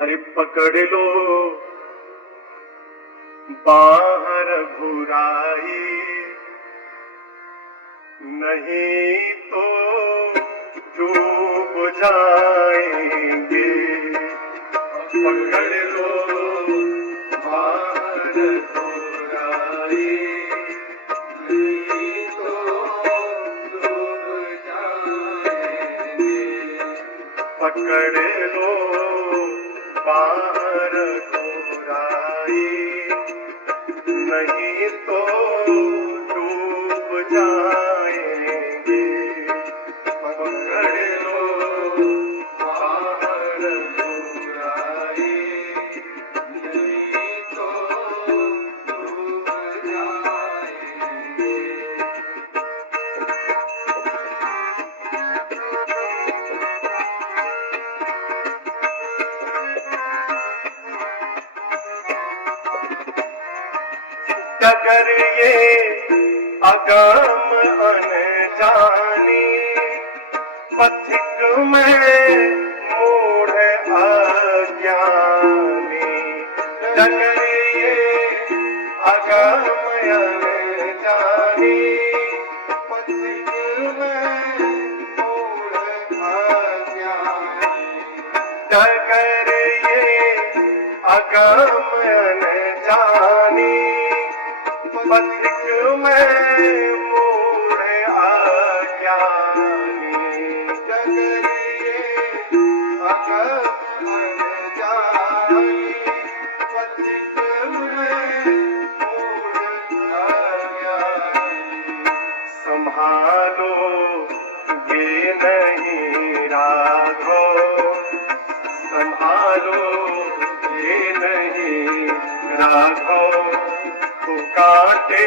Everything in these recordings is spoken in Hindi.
अरे पकड़ लो बाहर घुराई, नहीं तो डूब जाएंगे। पकड़ लो बाहर घुराई, नहीं तो डूब जाएंगे। पकड़ लो बाहर घुराई, नहीं तो डूब जाएंगे। पकड़ लो बाहर घुराई, नहीं तो डूब जाएंगे। डगर ये अगम अनजानी, पथिक में मूढ़ अज्ञानी। डगर ये अगम अनजानी, पथिक में मूढ़ अज्ञानी। डगर ये अगम अनजानी, पथिक में मूढ़ अज्ञानी। डगर ये अगम अनजानी, पथिक में मूढ़ अज्ञानी। संभालो ये नहीं राघो, संभालो ये नहीं राघो। तो कांटे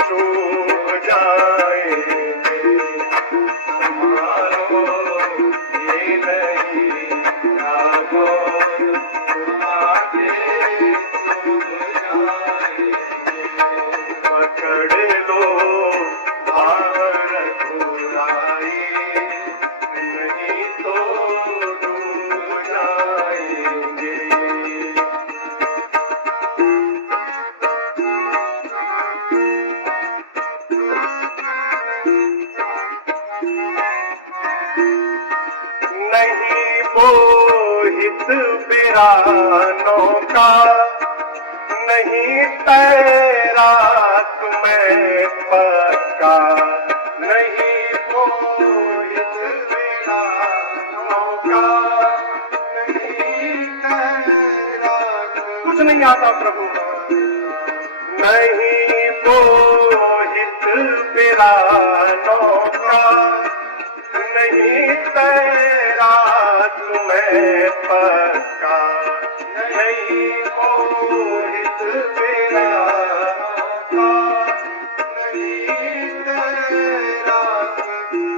चुभ जाएंगे। संभालो ये नहीं राघो, तो कांटे चुभ जाएंगे। पकड़ लो बाहर घुराई, नहीं तो डूब जाएंगे। नहीं मोहित पिरानों का, नहीं तैराक मैं पक्का। नहीं मोहित पिरानों का, नहीं तैराक। कुछ नहीं आता प्रभु। नहीं मोहित पिरानों का, नहीं तैराक मैं पक्का। नहीं मोहित पिरानों का, नहीं तैराक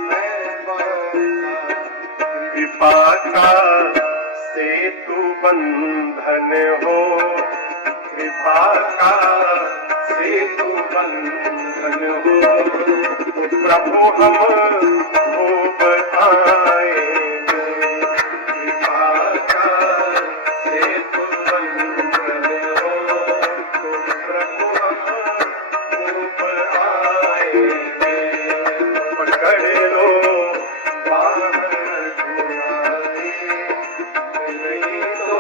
मैं पक्का। कृपा का सेतु बंधन हो, कृपा का सेतु बंधन हो। प्रभु हम खूब आएंगे। कृपा का सेतु बंधन हो, प्रभु हम खूब आएंगे। पकड़ लो बाहर घुराई, नहीं तो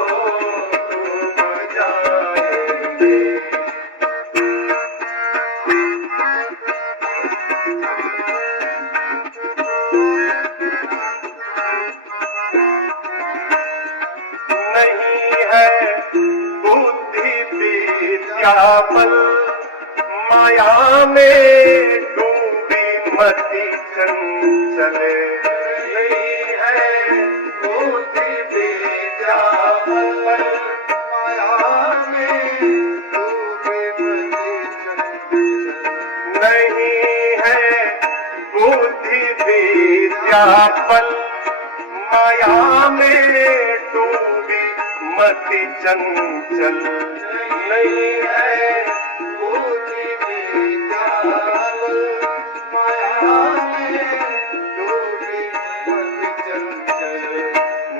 डूब जाएंगे। नहीं है बुद्धि विद्या बल, माया में डूबी मति चंचल। नहीं है बुद्धि विद्या बल, माया में डूबी मति चंचल। नहीं है बुद्धि विद्या बल, माया में डूबी मति चंचल। नहीं है बुद्धि विद्या बल, माया में डूबी मति चंचल।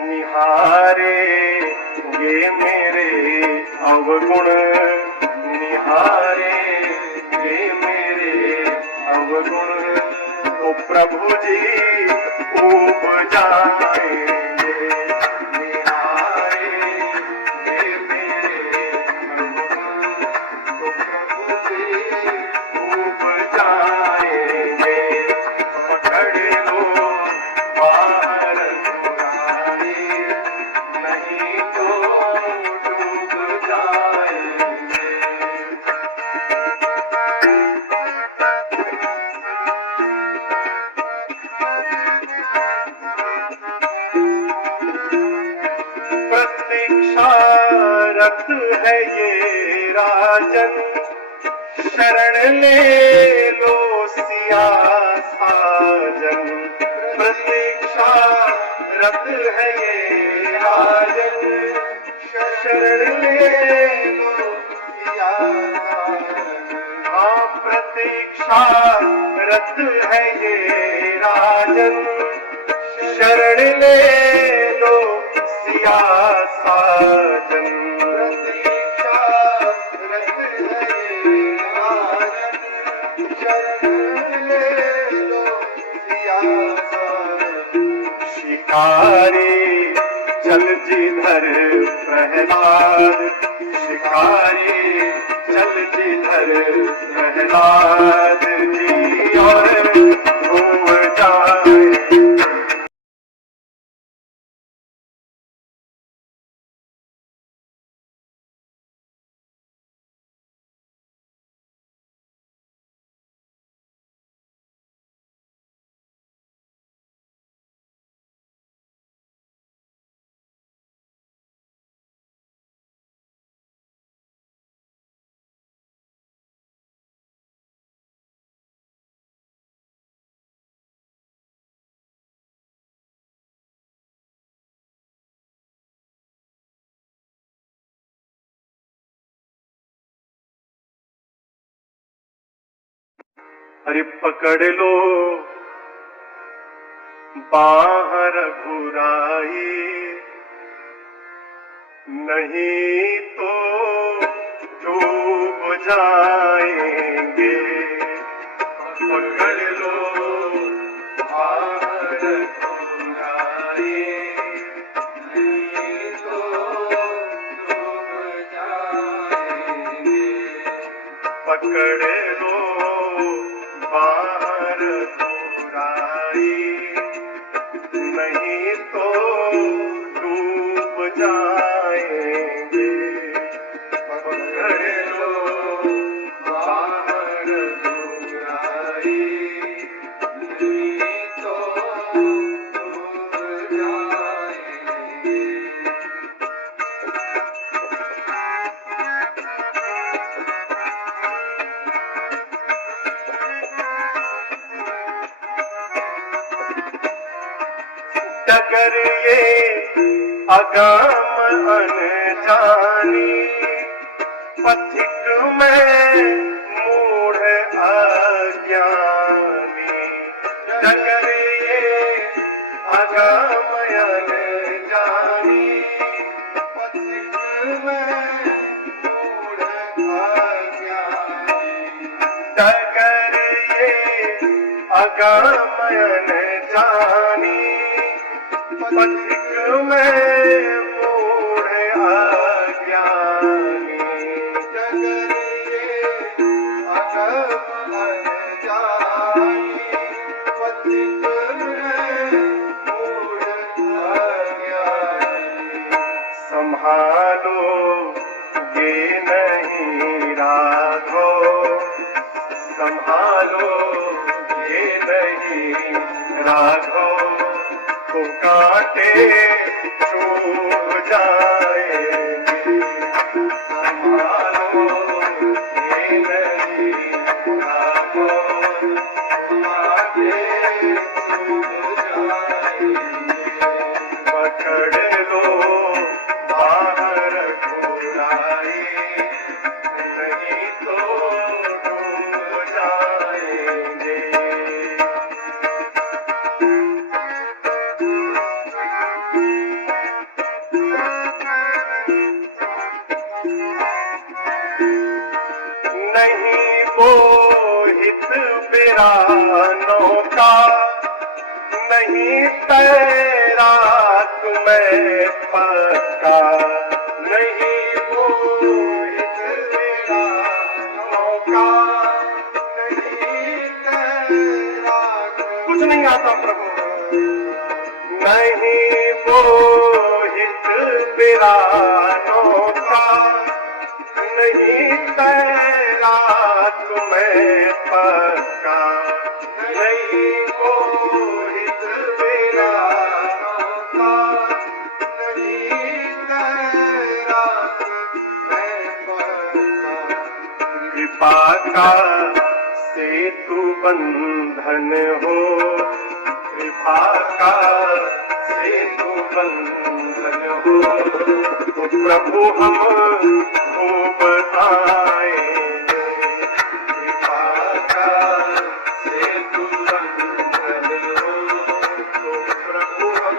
निहारे अवगुण निहारे ये मेरे अवगुण, तो प्रभु जी ऊब जाएंगे। निहारे ये मेरे अवगुण, तो प्रभु जी ऊब जाएंगे। पकड़ लो बाहर बुराई, नहीं तो डूब जाएंगे। प्रतीक्षारत है ये राजन, शरण ले लो सिया साजन। प्रतीक्षारत है ये राजन, शरण ले लो सिया साजन। हाँ, प्रतीक्षारत है ये राजन, शरण ले लो सिया साजन। प्रतीक्षारत है ये राजन, शरण ले लो सिया साजन। शिकारी चल जिधर प्रहलाद, शिकारी चल जिधर प्रहलाद जी, और घूम जाए। अरे पकड़ लो बाहर घुराई, नहीं तो डूब जाएंगे। पकड़ लो बाहर घुराई, नहीं तो डूब जाएंगे। पकड़ लो बाहर घुराई, नहीं तो डूब जाएंगे। पकड़ लो बाहर घुराई, नहीं तो डूब जाएंगे। डगर ये अगाम अनजानी, पथिक में मूढ़ अज्ञानी। डगर ये अगाम अनजानी, पथिक में मूढ़ अज्ञानी। डगर ये अगाम अनजानी, पथिक में मूढ़ अज्ञानी। डगर ये अगम अनजानी, पथिक में मूढ़ अज्ञानी। संभालो ये नहीं राघो, संभालो ये नहीं राघो, तो कांटे चुभ जाएंगे। संभालो ये नहीं राघो, कांटे चुभ जाएंगे। पकड़ लो बाहर घुराई, नहीं तो डूब जाएंगे। नहीं वो हित बिरानों का, नहीं तेरा तुम्हें पक्का, नहीं वो हित बिरानों का, नहीं तेरा कुछ नहीं आता प्रभु, नहीं वो हित बिरानों का, नहीं तेरा तुम्हें पक्का, नहीं वो हित बिरानों का, नहीं तेरा तुम्हें पक्का। कृपा का सेतु बंधन हो, कृपा का सेतु बंधन हो, तो प्रभु हम खूब आएंगे। कृपा का सेतु बंधन हो, तो प्रभु हम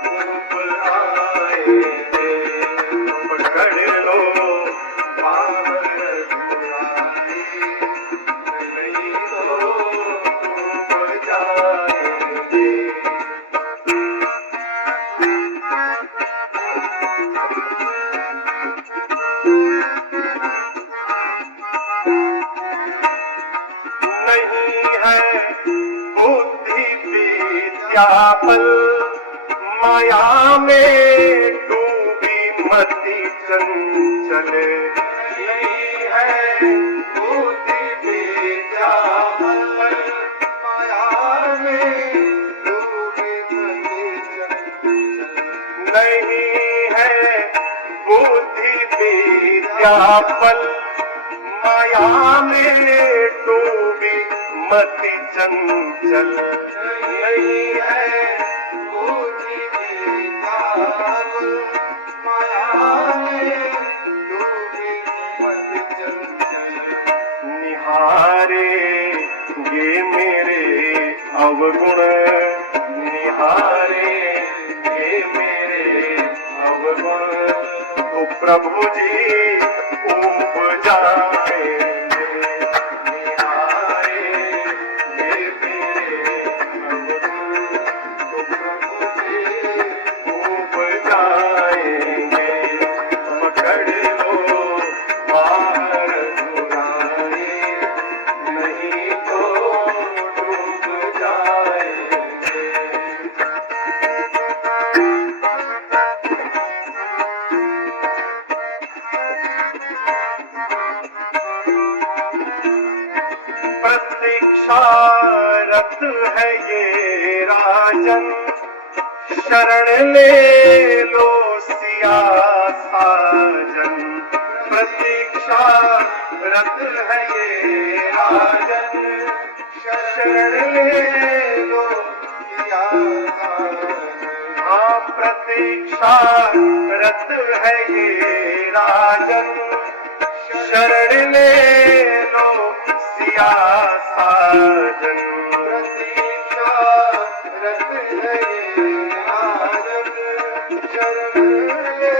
खूब आएंगे। पकड़ लो बाबर बुराई, नहीं तो डूब जाएंगे। नहीं है बुद्धि विद्या बल, माया में डूबी मति चंचल, नहीं है बुद्धि विद्या बल, माया में डूबी मति चंचल, नहीं है बुद्धि विद्या बल, माया में डूबी मति चंचल, नहीं है बुद्धि विद्या बल, माया में डूबी मति चंचल। निहारे ये मेरे अवगुण, निहारे ये मेरे अवगुण, तो प्रभु जी ऊब जाएंगे। निहारे ये मेरे अवगुण, तो प्रभु जी ऊब जाएंगे। पकड़ लो बाहर बुराई, नहीं तो डूब जाएंगे। प्रतीक्षारत है ये राजन, शरण ले लो सिया साजन। प्रतीक्षारत है ये राजन, शरण ले लो सिया साजन। हाँ प्रतीक्षारत है ये राजन, शरण ले लो सिया साजन। प्रतीक्षारत है ये राजन, शरण ले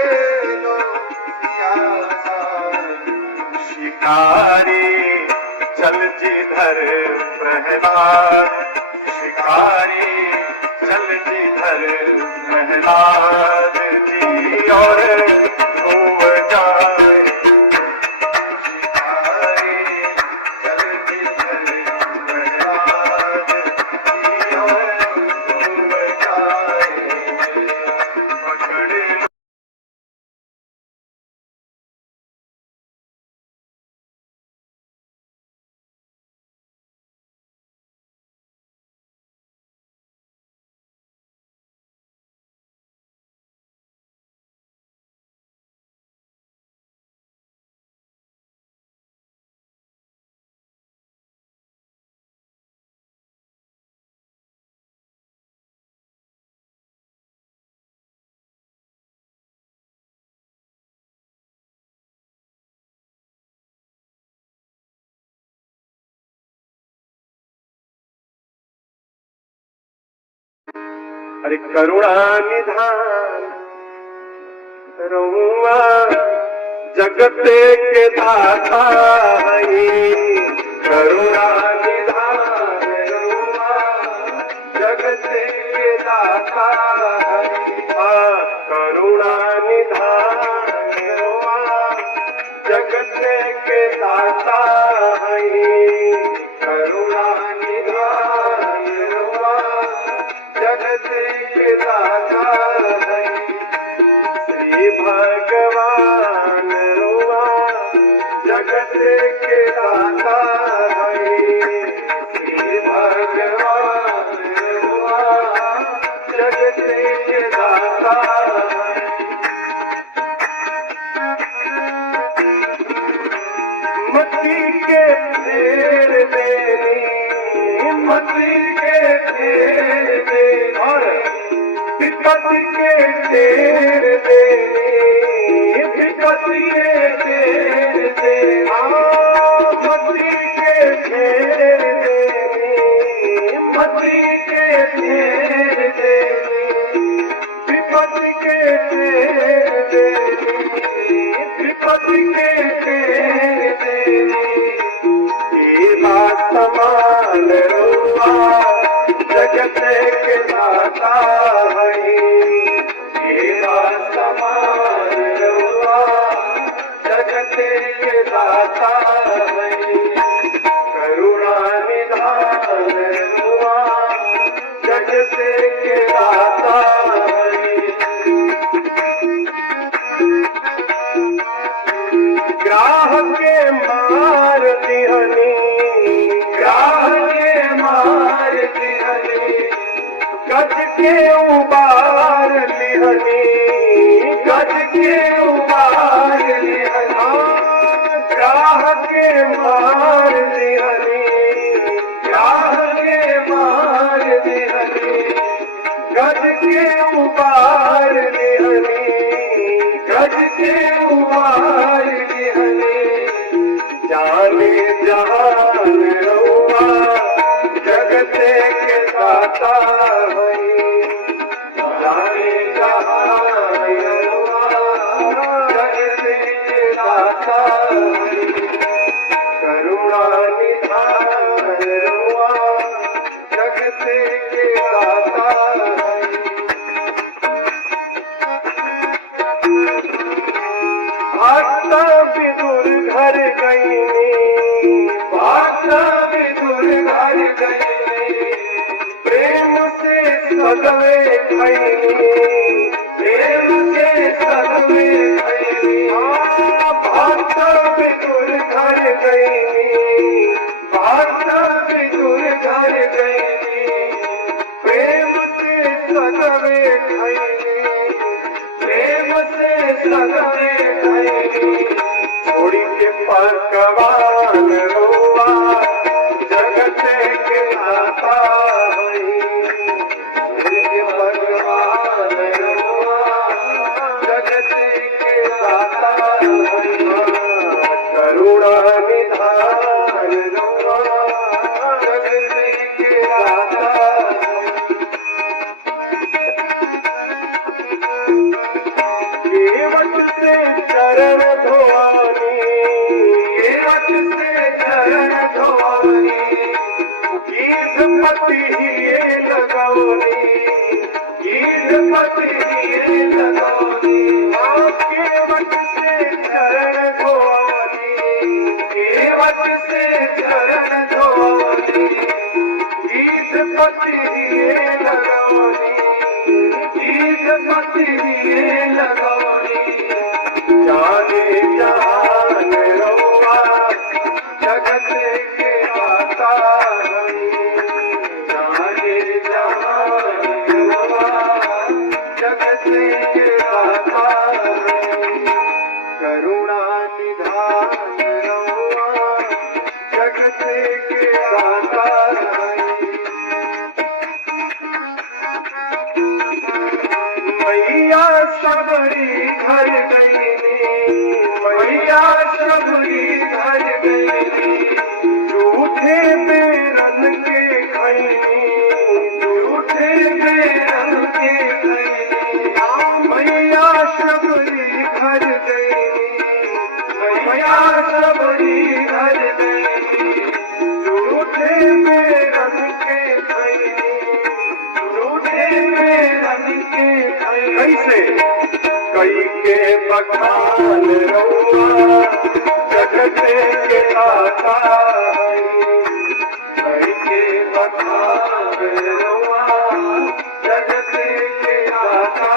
लो सिया साजन। शिकारी चल जिधर प्रहलाद, शिकारी चल जिधर प्रहलाद जी और घूम जाए। शिकारी चल जिधर प्रहलाद जी और घूम जाएंगे। पकड़ लो अरे करुणा निधान रहुआ जगते के दाता हई, करुणा निधान रउआ जगते के दाता हई। करुणा निधान रउआ जगते के दाता हई, करुणा निधान रउआ जगते के दाता हई। श्री भगवान रउआ जगते के दाता हई, श्री भगवान रउआ जगते के दाता हई। मती के फेर देनी, मती के फेर देनी, और विपत्ति के फेर देनी, विपत्ति के फेर देनी। मती के फेर देनी, मती के फेर देनी, विपत्ति के फेर देनी, विपत्ति के फेर देनी। सेवा समान रउआ जगते के दाता हई, सेवा समान रउआ जगते के दाता हई। करुणा निधान रउआ जगते के दाता हई। ग्राह के मार दिहनी, ग्राह के मार दिहनी, गज के उबार लिहनी, गज के उबार लिहनी। ग्राह के मार दिहनी, ग्राह के मार दिहनी, गज के उबार लिहनी, गज के उबार लिहनी। जाने जहान रउआ जगते के दाता हई, जाने जहान रउआ जगते के दाता हई। करुणा निधान रउआ जगते के दाता हई। भागता विदुर घर गईनी, भागता विदुर घर गईनी, प्रेम से सदवे खईनी, प्रेम से सदवे खईनी। भागता विदुर घर गईनी, भागता विदुर घर गईनी, प्रेम से सदवे खईनी, प्रेम से सदवे खईनी। छोड़ी के पकवान रउआ जगते के दाता हई, छोड़ी के पकवान रउआ जगते के दाता हई। करुणा निधान रउआ जगते के दाता हई। केवट से चरण धोआनी, केवट से चरण धोआनी, गीधपति हिये लगौनी, गीधपति हिये लगौनी। केवट से चरण धोआनी, केवट से चरण धोआनी, गीधपति हिये लगौनी, गीधपति हिये लगौनी। जाने जहान रउआ जगते के दाता हई, जाने जहान रउआ जगते के दाता हई। करुणा निधान रउआ जगते के दाता हई। मैया सब आस बड़ी धर लेनी, झूठे में रंग के खैनी, झूठे में रंग के खैनी। कैसे कई के बखान रउआ जगते के दाता, कई के बखान रउआ जगते के दाता,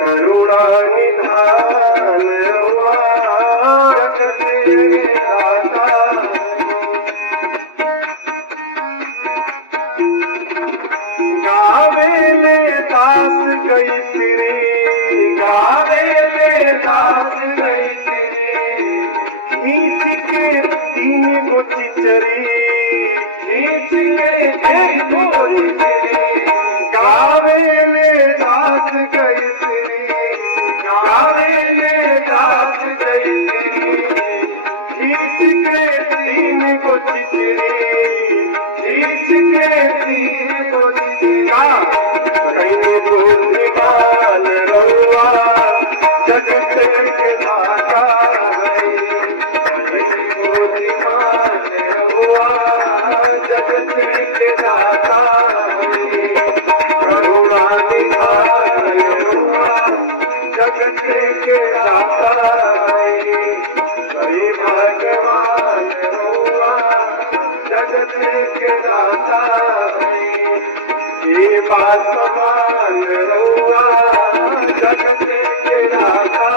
करुणा निधान रउआ जगते के दाता। गावे ले दास गई फिरी, गावे ले दास गई फिरी, खींच के तीन गो चिचरी, खींच के तीन गो चिचरी। गावे ले दास गई फिरी, गावे ले दास गई फिरी, खींच के तीन गो चिचरी, खींच के तीन गो चिचरी। कहीं बुद्धिमान रउआ जगते के दाता, कहीं बुद्धिमान रउआ जगते के दाता, करुणा निधान रउआ जगते के दाता, श्री भगवान रउआ जगते के दाता, ये बात समान रउआ जगते के दाता।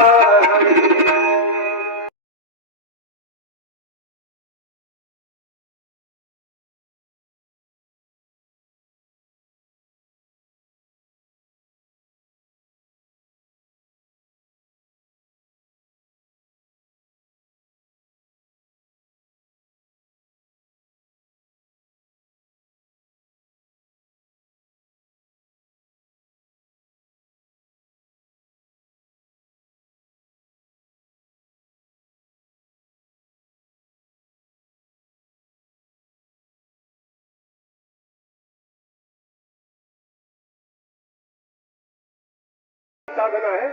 साधना है,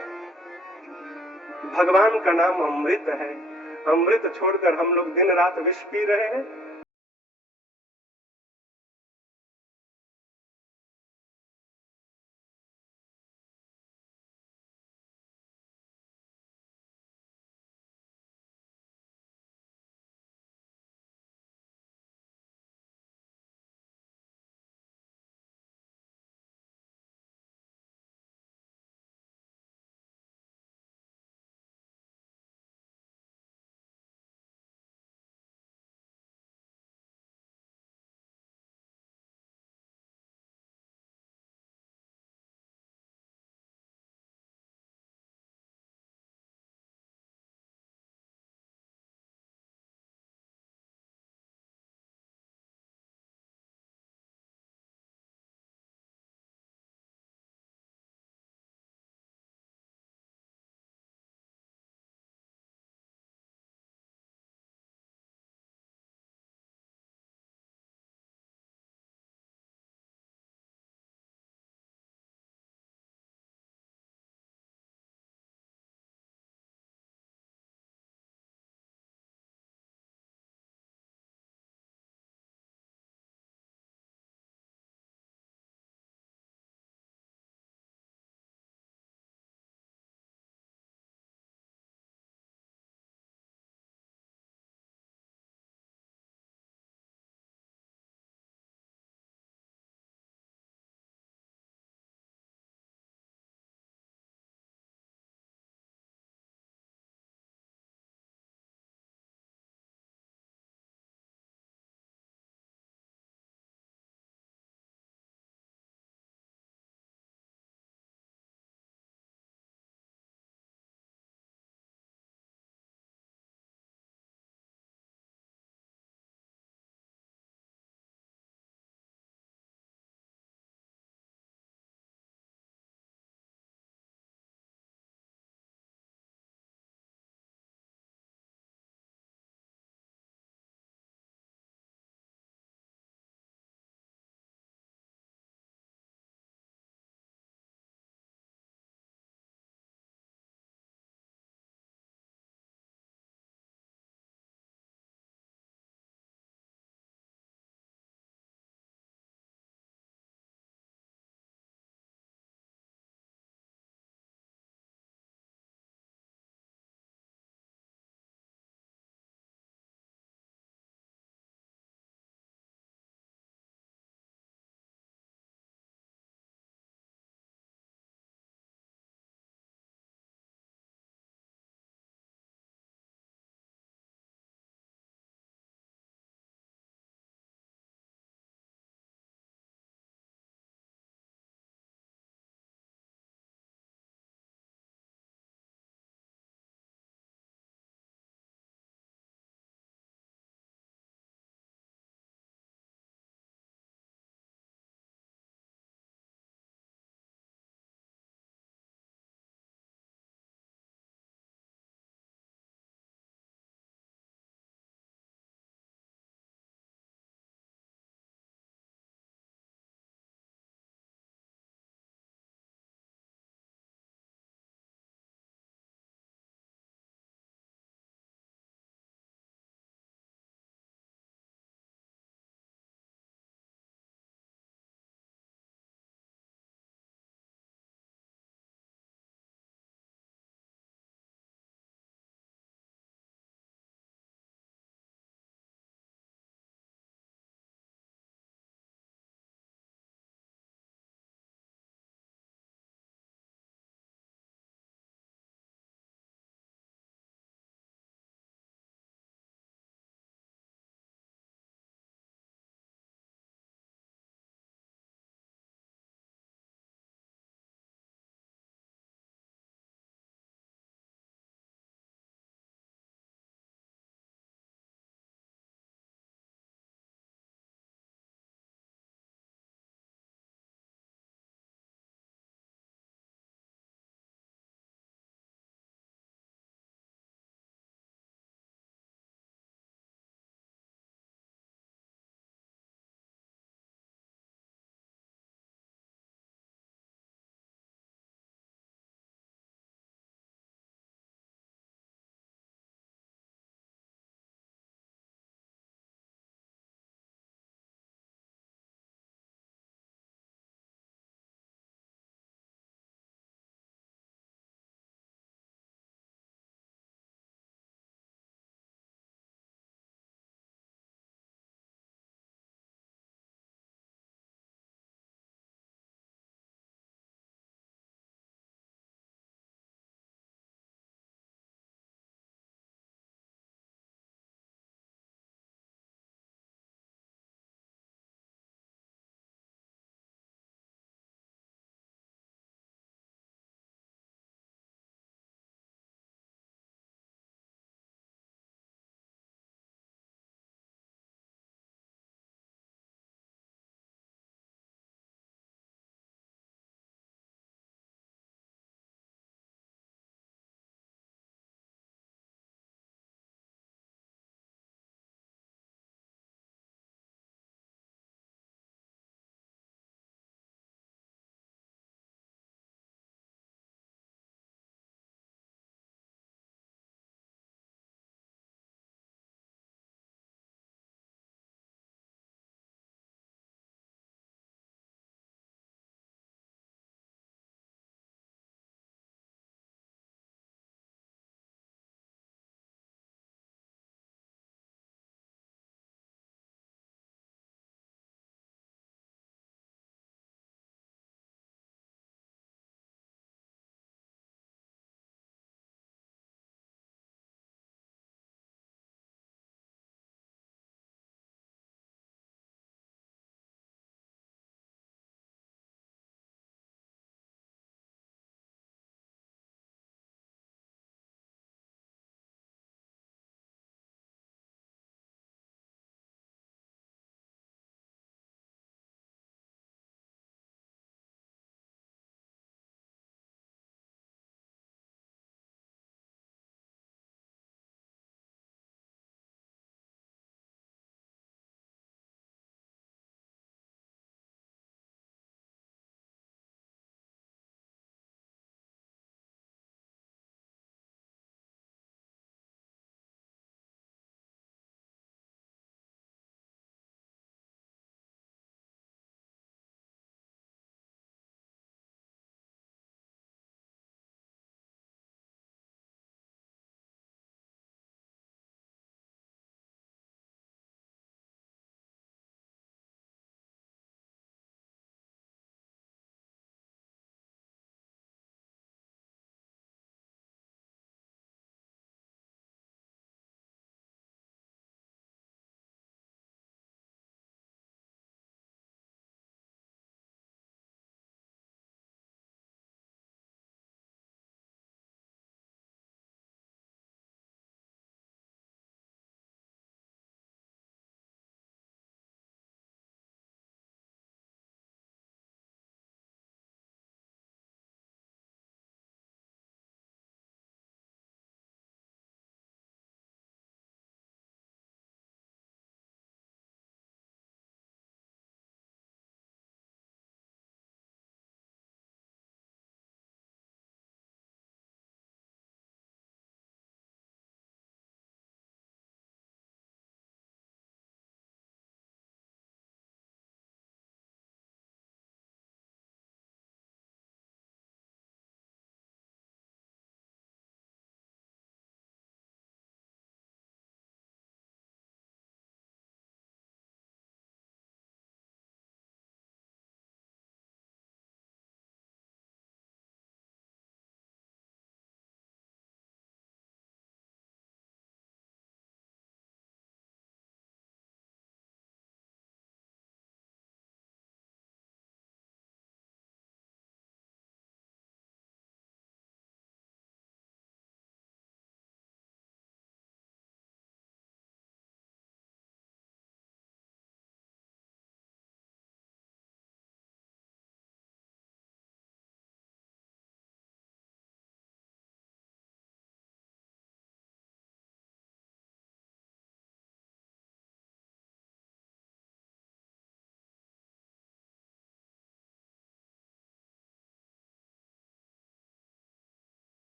भगवान का नाम अमृत है। अमृत छोड़कर हम लोग दिन रात विष पी रहे हैं।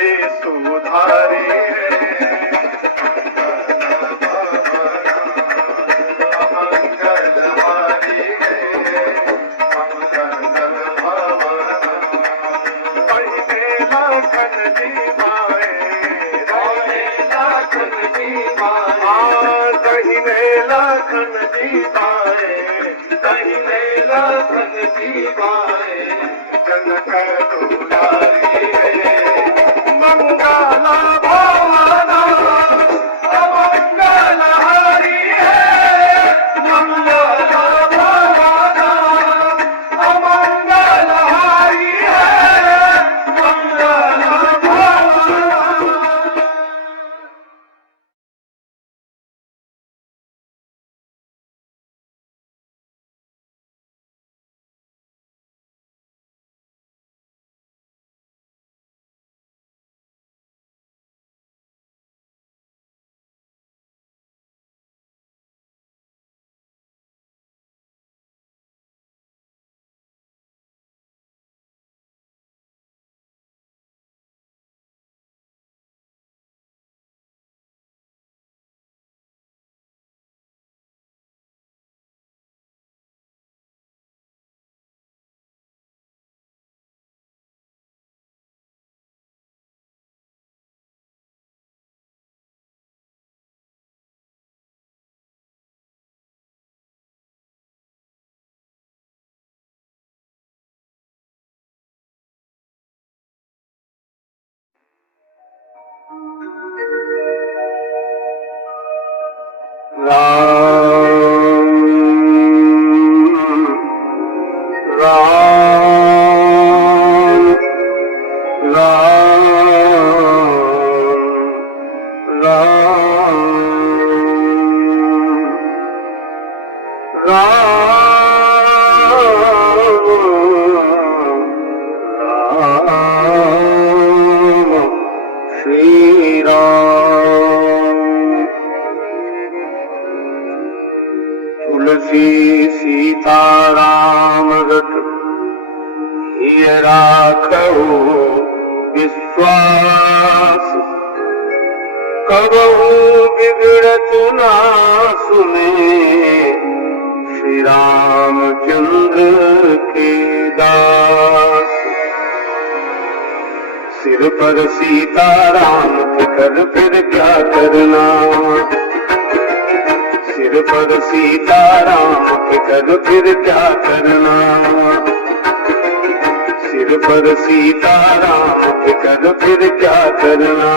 हमारे सुधारे लाखन जीवाए दहीने लाखन जीवाए जनक दुलारी रे मंगला भवना अमंगल हरि है मंगला भवना अमंगल हरि है मंगला भवना। राम राम राम राम राम श्री राम। तुलसी सीताराम रट ये राखो विश्वास कबहू बिगड़त ना सुने श्री रामचंद्र के दास। सिर पर सीताराम कर फिर क्या करना सिर पर सीताराम कर फिर क्या करना सिर पर सीताराम कर फिर क्या करना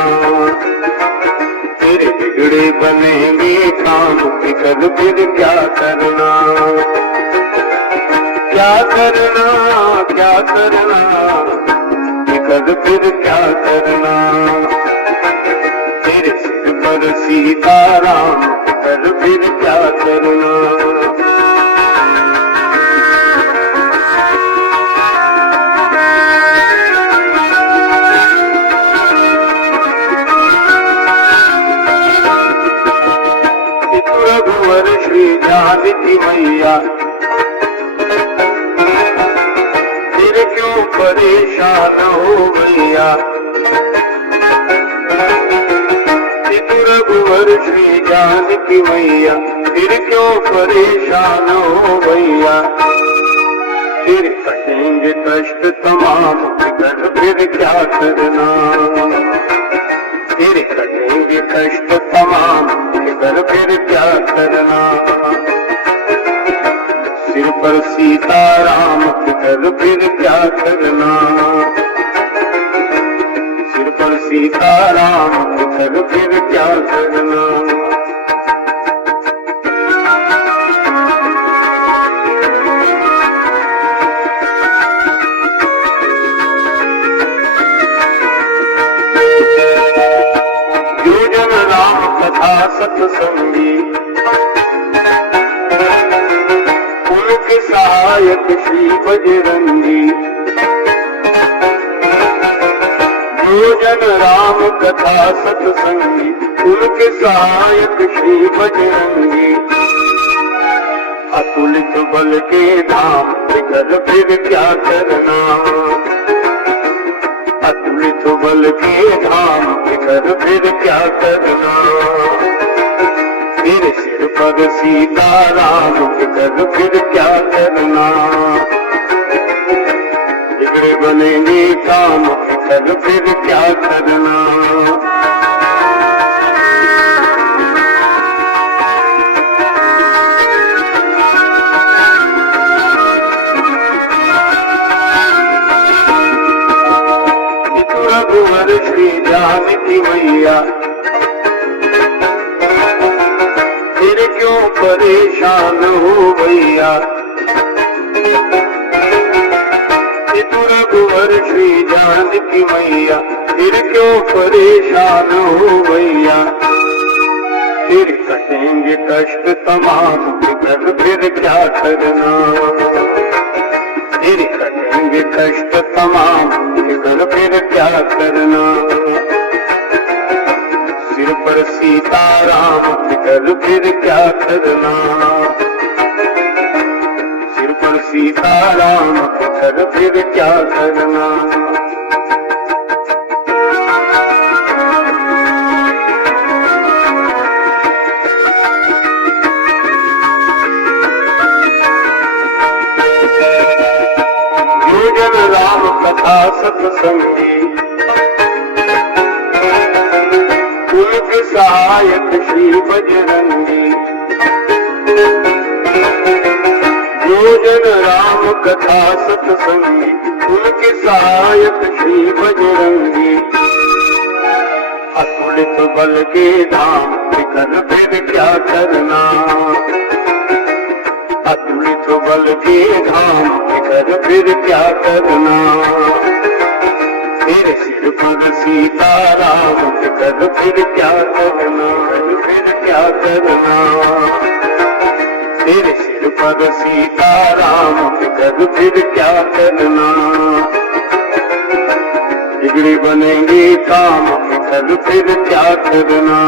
तेरे बिगड़े बनेंगे काम कर फिर क्या करना क्या करना क्या करना कर फिर क्या करना तेरे सिर पर सीताराम कर फिर क्या करना। रघुवर श्री जानकी मैया फिर क्यों परेशान हो गैया रघुवर श्री जानकी मैया फिर क्यों परेशान हो गैया फिर कटेंगे कष्ट तमाम कर फिर क्या करना फिर कटेंगे कष्ट तमाम कर फिर क्या करना सिर पर सीताराम कर फिर क्या करना सिर पर सीताराम कर फिर क्या करना। जो जन राम कथा सत्संगी उनके सहायक श्री बजरंगी जो जन राम कथा सत्संगी उनके सहायक श्री बजरंगी अतुलित बल के धाम कर फिर क्या करना अतुलित बल के धाम कर फिर क्या करना, तेरे सिर पर सीताराम कर फिर क्या करना, बिगड़े बनेंगे काम कर फिर क्या करना। रघुवर श्री जानकी मैया फिर क्यों परेशान हो भैया, रघुवर श्री जानकी मैया फिर क्यों परेशान हो भैया, फिर कटेंगे कष्ट तमाम फिर क्या करना, फिर कटेंगे कष्ट तमाम फिर क्या करना, सिर पर सीताराम फिर क्या करना, सिर पर सीताराम फिर क्या करना। जन राम कथा सत्संगी उनके सहायक श्री बजरंगी, जो जन राम कथा सत्संगी उनके सहायक श्री बजरंगी, अतुलित बल के धाम कर फिर क्या करना, अतुलित बल के धाम कर फिर क्या करना, तेरे सिर पर सीताराम कर फिर क्या करना, फिर क्या करना, तेरे सिर पर सीताराम कर फिर क्या करना, बिगड़ी बनेंगे काम कर फिर क्या करना।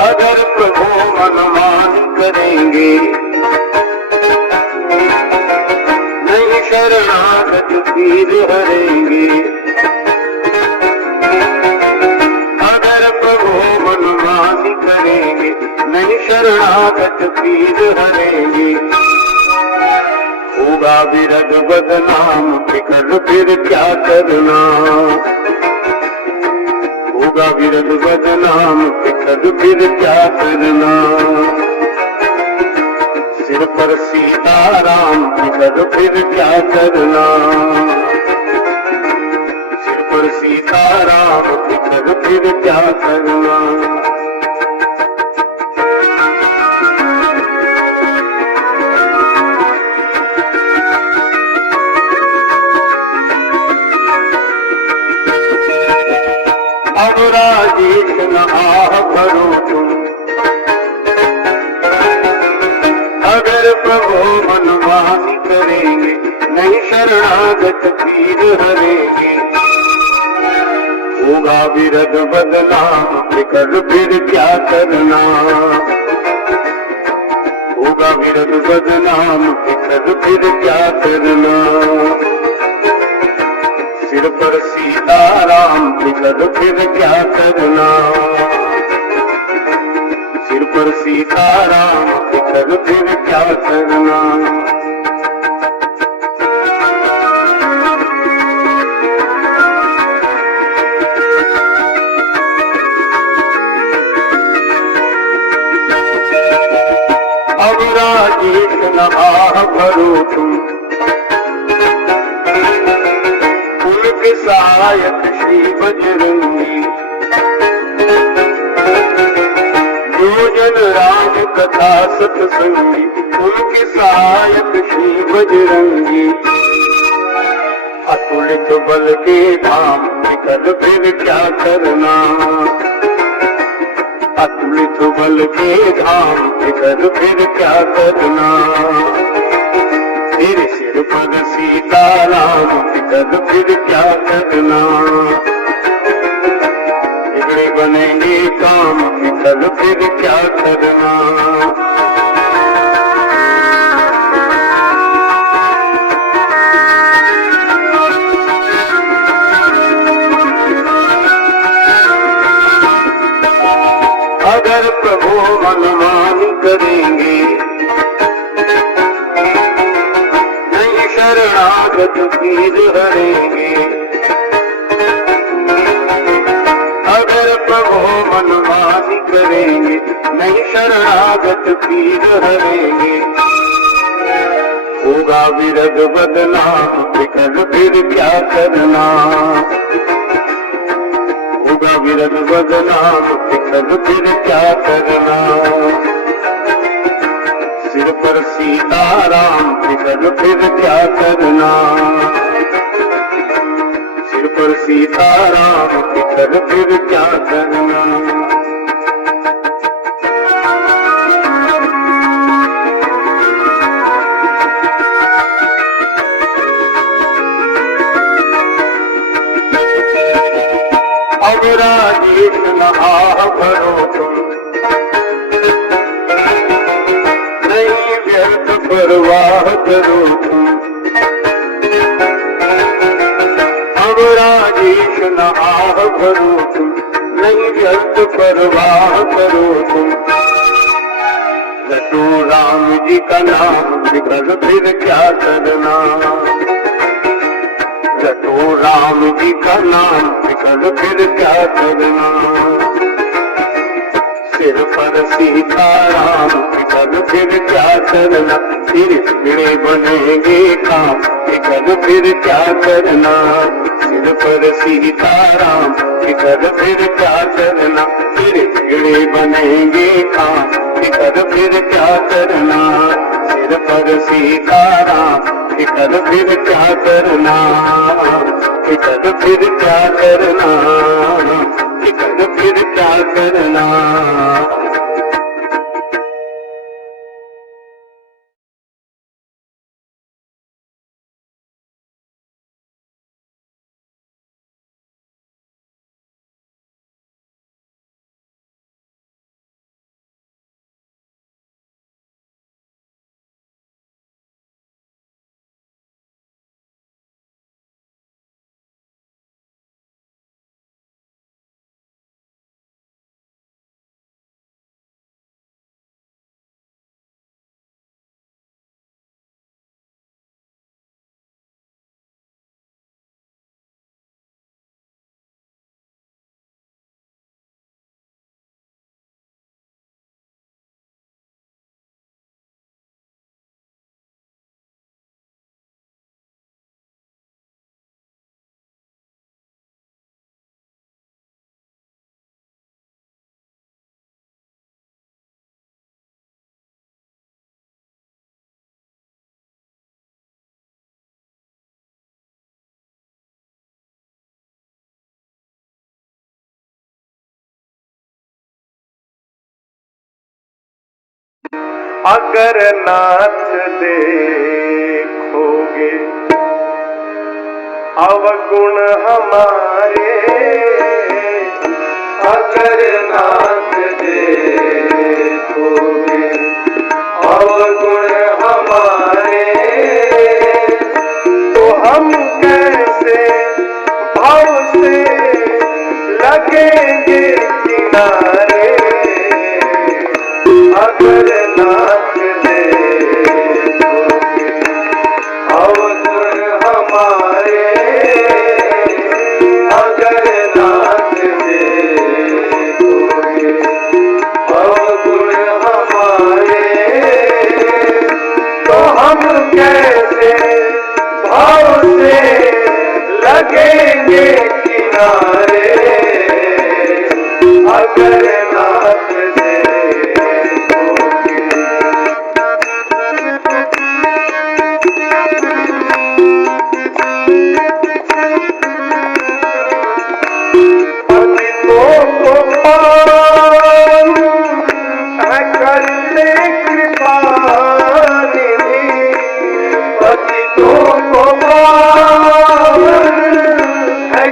अगर प्रभु मनमान करेंगे नहीं शरणागत पीर हरेंगे, अगर प्रभु मनमान करेंगे नहीं शरणागत पीर हरेंगे, होगा विरद बदनाम फिर क्या करना, होगा विरद बदनाम फिर क्या करना, सिर पर सीताराम फिर क्या करना, सिर पर सीताराम फिर क्या करना। अब राजेश न आह भरो तुम, अगर प्रभु मनमानी करेंगे नहीं शरणागत पीर हरेंगे, होगा विरद बदनाम फिर क्या करना, होगा विरद बदनाम फिर क्या करना, सिर पर सीताराम फिर क्या करना, सिर पर सीताराम फिर क्या करना। अब राजेश न आह भरो तुम, उनके सहायक श्री बजरंगी, जो जन राम कथा सत्संगी उनके सहायक श्री बजरंगी, अतुलित बल के धाम कर फिर क्या करना, अतुलित बल के धाम कर फिर क्या करना, तेरे सिर पर सीताराम कर फिर क्या करना, बिगड़े विकल फिर क्या करना। अगर प्रभु मनमानी करेंगे, नहीं शरणागत पीर हरेंगे। अगर प्रभु मनमानी करेंगे, नहीं शरणागत पीर हरेंगे। होगा विरग बदनाम, विकल फिर क्या करना। होगा विरग बदनाम, विकल फिर क्या करना। सिर पर सीताराम, विकल फिर क्या करना। सिर पर सीताराम, विकल फिर क्या करना। अब राजेश न आह भरो तुम, नहीं व्यर्थ परवाह करो तुम। अब राजेश न आह भरो तुम, नहीं व्यर्थ परवाह करो तुम। रटो राम जी का नाम, विकल फिर क्या करना। रटो राम जी का नाम, विकल फिर क्या करना। सिर पर सीताराम, विकल फिर क्या करना। सिर पीड़े बनेंगे काम, विकल फिर क्या करना। सिर पर सीताराम, विकल फिर क्या करना। सिर पीड़े बनेंगे काम, विकल फिर क्या करना। सिर पर सीताराम, विकल फिर क्या करना। विकल फिर क्या करना। विकल फिर क्या करना। अगर नाथ देखोगे अवगुण हमारे, अगर नाथ देखोगे अवगुण हमारे, तो हम कैसे भाव से लगेंगे किनारे। अगर नाथ देखोगे अवगुण हमारे, अगर नाथ देखोगे अवगुण हमारे, तो हम कैसे भाव से लगेंगे किनारे। अगर नाथ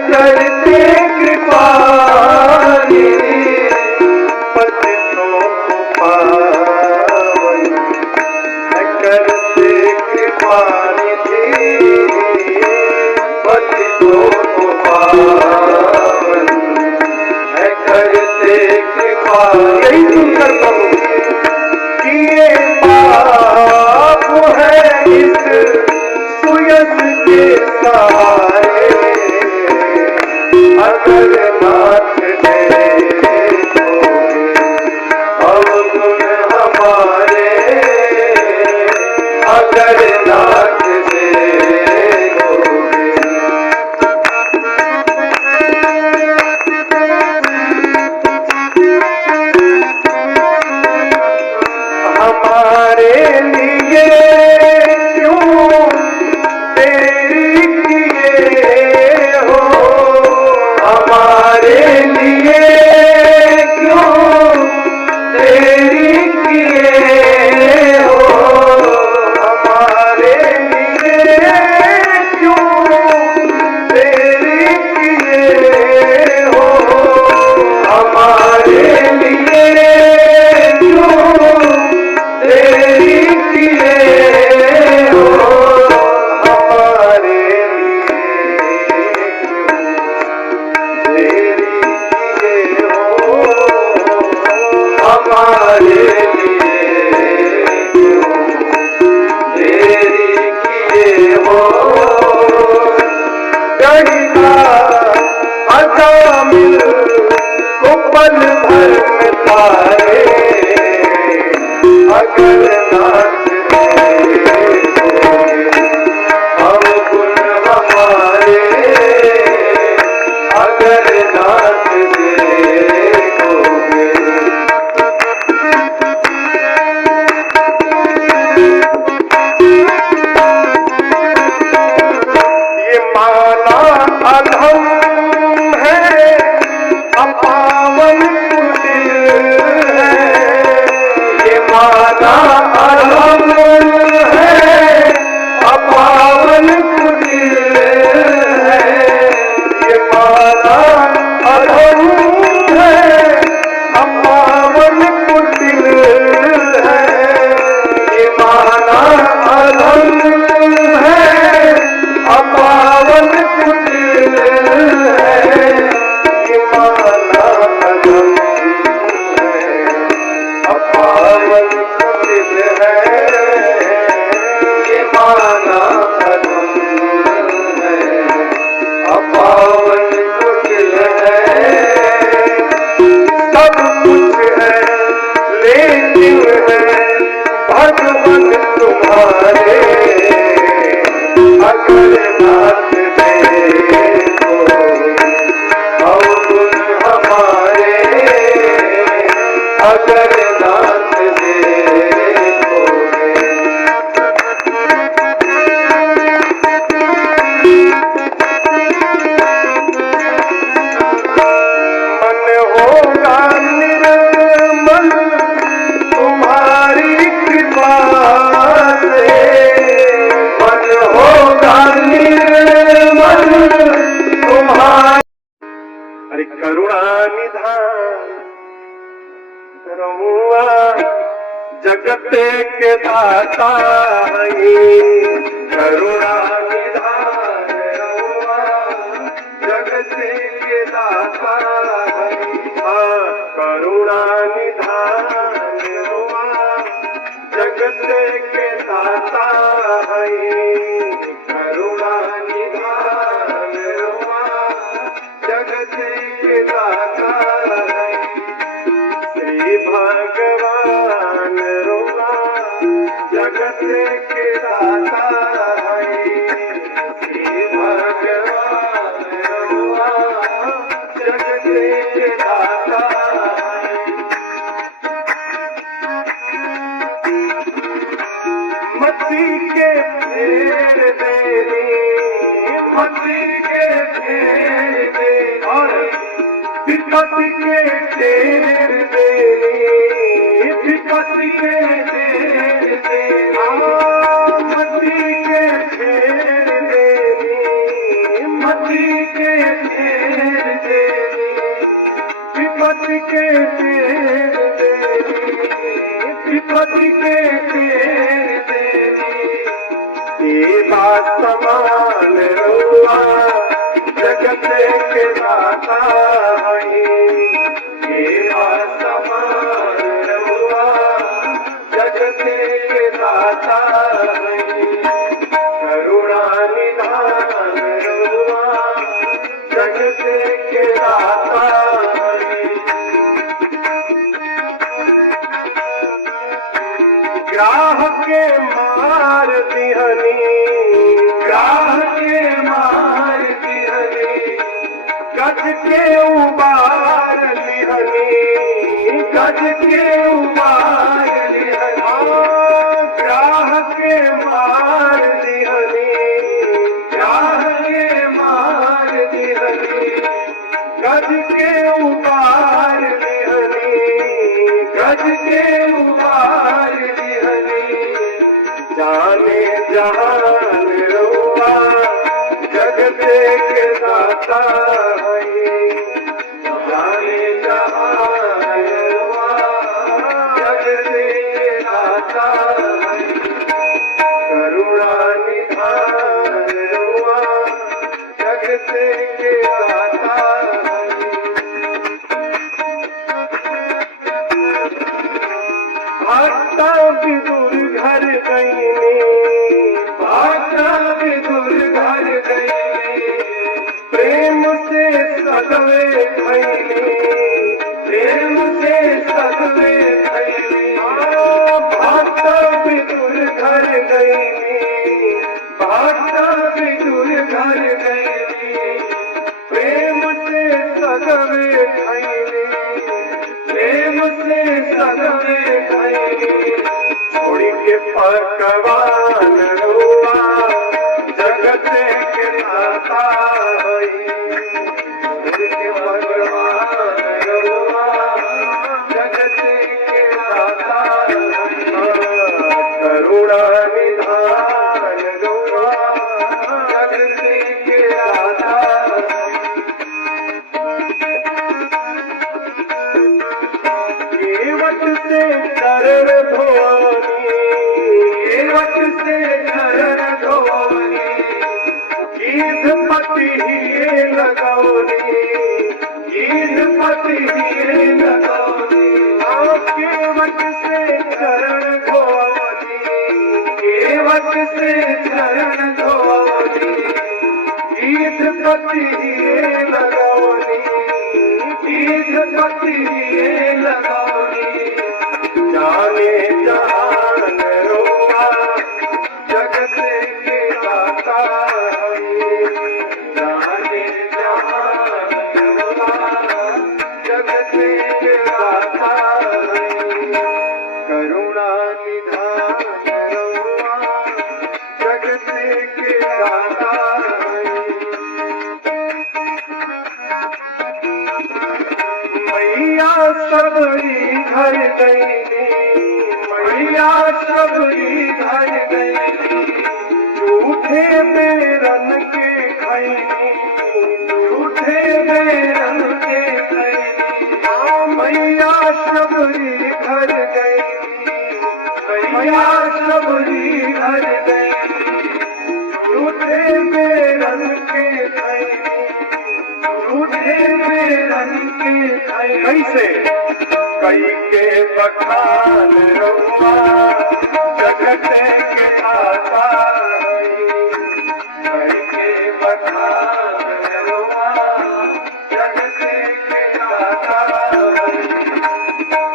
करते कृपा तुम्हारे लिए क्यों देरी किए हो। गणिका अजामिल को पल भर में पाए, अगर नाच हम गुण हमारे, अगर नाच देखोगे। ये माना अधम है, अपावन कुटिल है। ये माना अधम है, अपावन कुटिल है। ये माना अधम है, अपावन कुटिल है। ये माना अधम है, अपावन कुटिल है। ये माना अधम है, अपावन कुटिल है। ये माना अधम है, अपावन कुटिल है। सब कुछ है लेकिन है भगवान तुम्हारे, अगर नाथ देखोगे अवगुण हमारे, अगर नाथ देखोगे। मन होगा निर्मल तुम्हारी कृपा से, मन होगा निर्मल तुम्हारी। अरे करुणा निधान रहुआ जगत के दाता हई, करुणा निधान रहुआ जगत के दाता हई। करुणा निधान रहुआ जगत के दाता हई, करुणा निधान रहुआ जगत के दाता हई। श्री भगवान रुआ जगत के दाता हई, श्री भगवान रुआ जगत के दाता हई। मती के फेर देनी, मती के फेर देनी, और विपत्ति के फेर देनी, विपत्ति के फेर देनी। मती के फेर देनी, मती के फेर देनी, विपत्ति के फेर देनी, विपत्ति के फेर देनी। देवा समान रुआ जगत के दाता हई, देवा समान रुआ जगत के दाता हई। करुणा निधान रुआ जगत के दाता हई। ग्राह के मार दिहनी, ग्राह के मार दिहनी, गज के उबार लिहनी, गज के उबार लिहनी। ग्राह के मार दिहनी, ग्राह के मार दिहनी, गज के उबार लिहनी, गज के उबार लिहनी। जाने जहान रुआ जगत के दाता हई, जाने जहान रुआ जगत के दाता हई। करुणा निधान रुआ जगत के दाता हई। पकवान रुआ जगत के दाता हई। सूर्य के पकवान रुआ जगत के दाता हई। करुणा निधान रुआ जगत के दाता केवट से चरण धोनी, केवट से चरण धोनी, गीध पति ही लगौनी, गीध पति ही लगौनी। केवट से चरण धोनी, केवट से चरण धोनी, गीध पति ही लगौनी, गीध पति ही लगौनी। जाने जहान रुआ जगत के दाता हई। जाने जहान रुआ जगत के दाता हई। करुणा निधान रुआ जगत के दाता हई। मैया सबरी घर गई, मैया सबरी घर गई। झूठे बेरन के खैनी, झूठे बेरन के खैनी। मैया सबरी घर गई, मैया सबरी घर गई। झूठे बेरन के खैनी, झूठे बेरन के खैनी। कैसे कई के बखान रुआ जगत के दाता हई। कई के बखान रुआ जगत के दाता हई।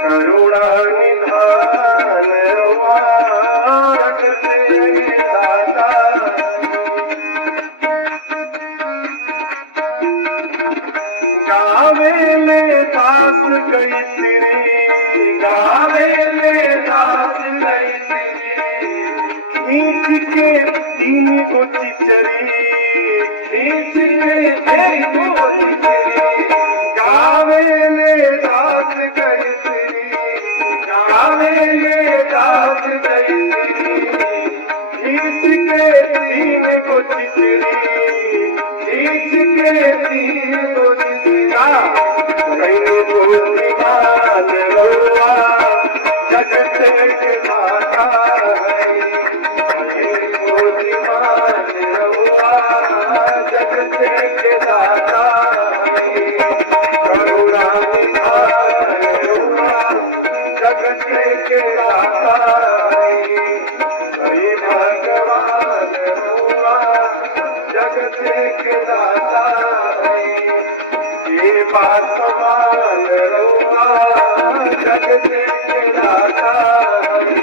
करुणा निधान रुआ जगत के दाता गावे में दास गई तेरी, गावे में दास गई तेरी। खींच के तीन को चिचरी, खींच के तीन को चिचरी। गावे में दास गई तेरी, गावे में दास गई तेरी। खींच के तीन को चिचरी, खींच के तीन को चिचरी। कहीं बुद्धिमान रुआ जगत के दाता हई। कहीं बुद्धिमान रुआ जगत के दाता हई। करुणा निधान रुआ जगत के दाता हई। हरि भगवान रुआ जगत के दाता हई। पासवान रुआ जगत के दाता हई।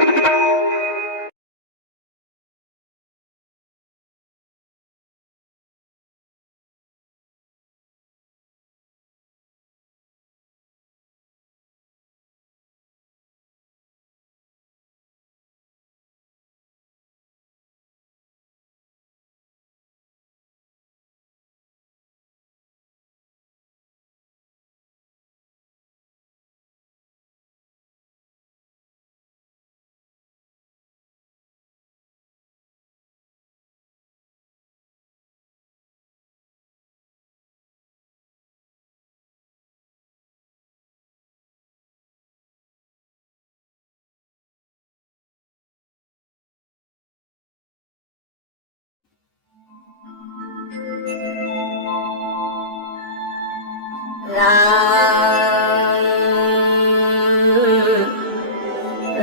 राम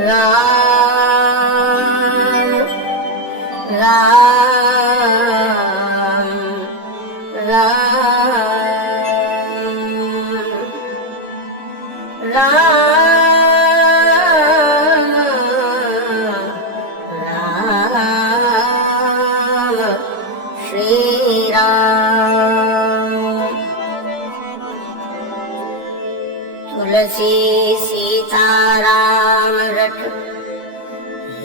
राम राम राम राम श्री राम। तुलसी सीता राम रट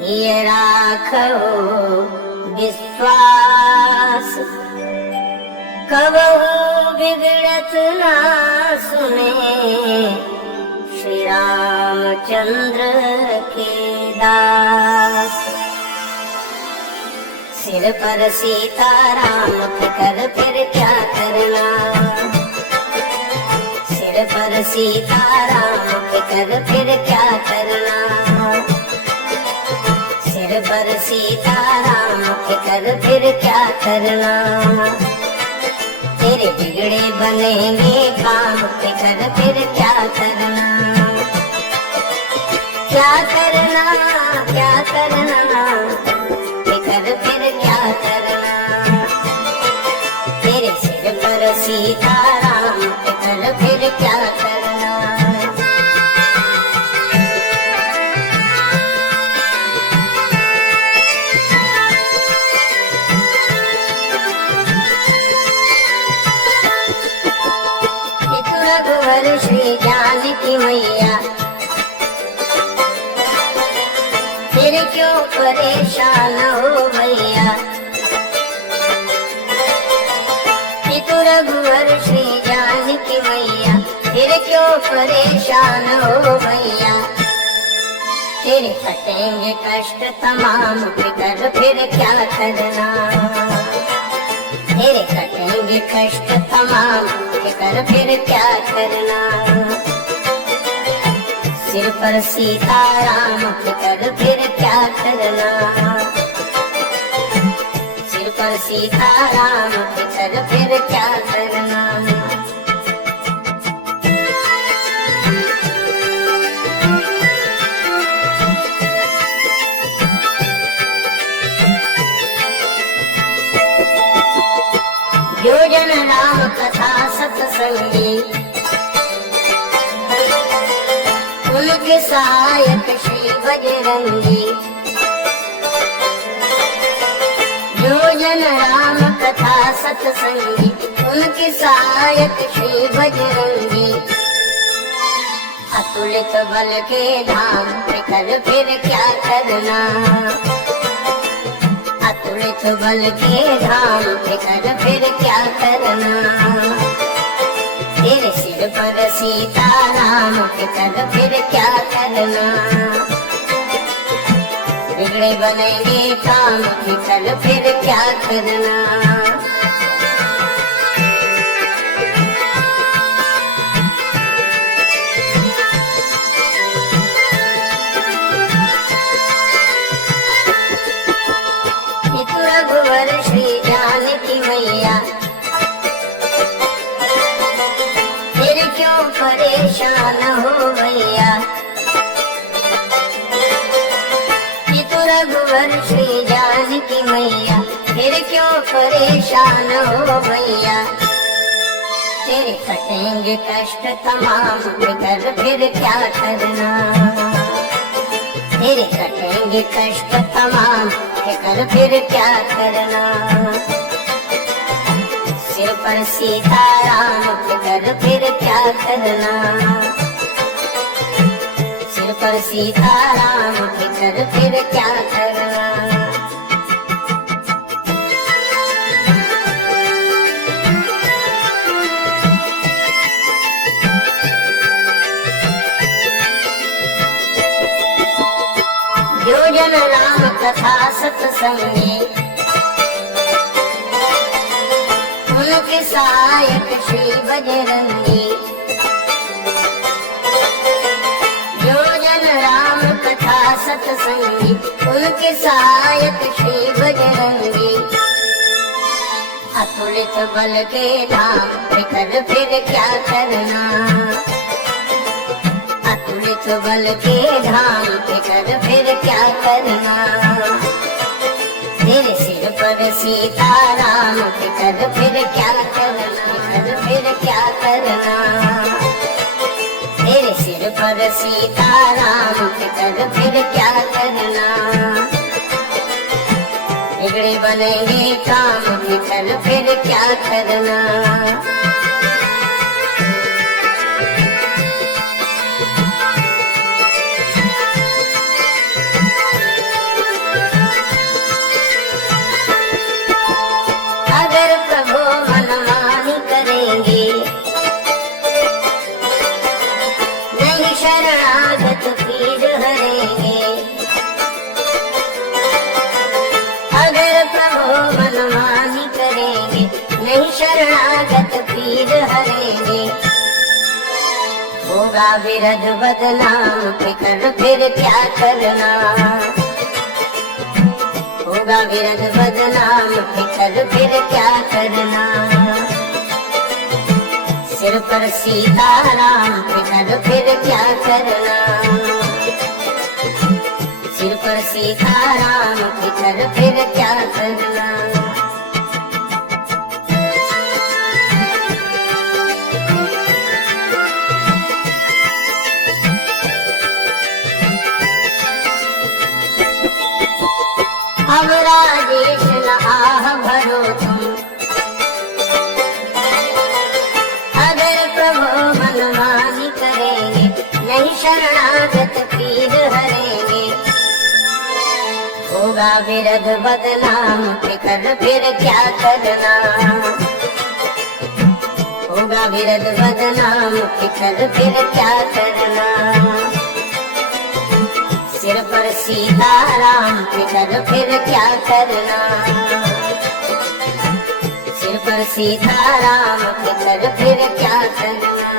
ये राखो विश्वास, कबहू बिगड़त ना सुने श्री रामचंद्र के दास। सिर पर सीताराम फिकर फिर क्या करना, सिर पर सीताराम फिकर फिर क्या करना, सिर पर सीताराम फिकर फिर क्या करना। तेरे बिगड़े बनेंगे काम फिकर फिर क्या करना, क्या करना क्या करना फिकर फिर क्या करना। तेरे सिर पर सीताराम फिकर फिर क्या करना। रघुवर श्री जानकी मैया फिर क्यों परेशान हो भैया। पितु रघुवर श्री जानकी मैया फिर क्यों परेशान हो भैया। तेरे कटेंगे कष्ट तमाम फिकर फिर क्या करना, तेरे कटेंगे कष्ट तमाम फिकर फिर क्या करना। सिर पर सीताराम फिकर फिर क्या करना, सिर पर सीताराम फिकर फिर क्या करना। जो जन राम कथा सत्संगी उनके सहायक श्री बजरंगी। जो जन राम कथा सत्संगी उनके सहायक श्री बजरंगी। अतुलित बल के धाम फिकर फिर क्या करना, अतुलित बल के धाम फिकर फिर क्या करना। तेरे सिर पर सीताराम फिकर फिर क्या करना। बिगड़े बनेंगे काम फिकर फिर क्या करना। रघुवर श्री जानकी मैया फिर क्यों परेशान हो भैया। पितु रघुवर श्री जानकी मैया फिर क्यों परेशान हो भैया। तेरे कटेंगे कष्ट तमाम फिकर फिर क्या करना, तेरे कटेंगे कष्ट तमाम फिकर फिर क्या करना। सिर पर सीताराम फिकर फिर क्या करना, सिर पर सीताराम फिकर फिर क्या करना। जो जन राम कथा सत्संगी उनके सहायक श्री बजरंगी। जो जन राम कथा सत्संगी उनके सहायक श्री बजरंगी। अतुलित बल के धाम फिकर फिर क्या करना, अतुलित बल के धाम फिकर फिर क्या करना। तेरे सिर पर सीताराम फिकर फिर क्या करना, फिकर फिर क्या करना। तेरे सिर पर सीताराम फिकर फिर क्या करना। बिगड़े बनेंगे काम फिकर फिर क्या करना। पीर हरेंगे। होगा विरध बदनाम फिकर फिर क्या करना, होगा विरध बदनाम फिकर फिर क्या करना। सिर पर सीताराम फिकर फिर क्या करना, सिर पर सीताराम फिकर फिर क्या करना। अब राजेश न आह भरो तुम, अगर प्रभु मनमानी करेंगे, नहीं शरणागत पीर हरेंगे। होगा विरध बदनाम फिकर फिर क्या करना, होगा विरध बदनाम फिकर फिर क्या करना। सिर पर सीताराम फिकर फिर क्या करना, सिर पर सीताराम फिकर फिर क्या करना।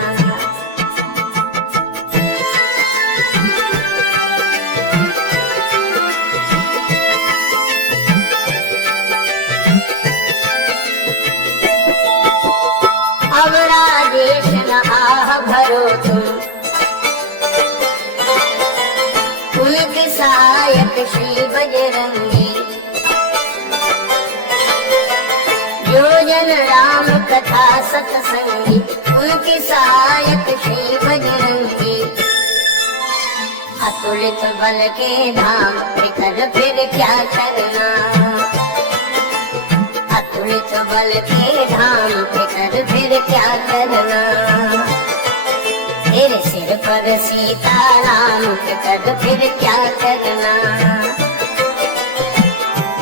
अब राजेश न आह भरो तुम, उनके सहायक श्री बजरंगी। जो जन राम कथा सत्संगी, उनके सहायक श्री बजरंगी। अतुलित बल के धाम फिकर फिर क्या करना, अतुलित बल के धाम फिकर फिर क्या करना। तेरे सिर पर सीताराम फिकर फिर क्या करना।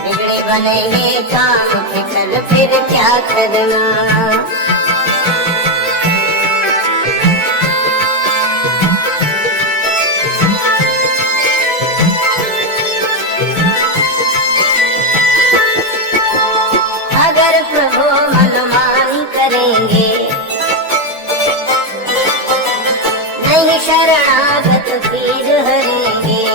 बिगड़े बनेंगे काम फिकर फिर क्या करना। अगर प्रभु मनमानी करेंगे, नहीं शरणागत पीर हरेंगे।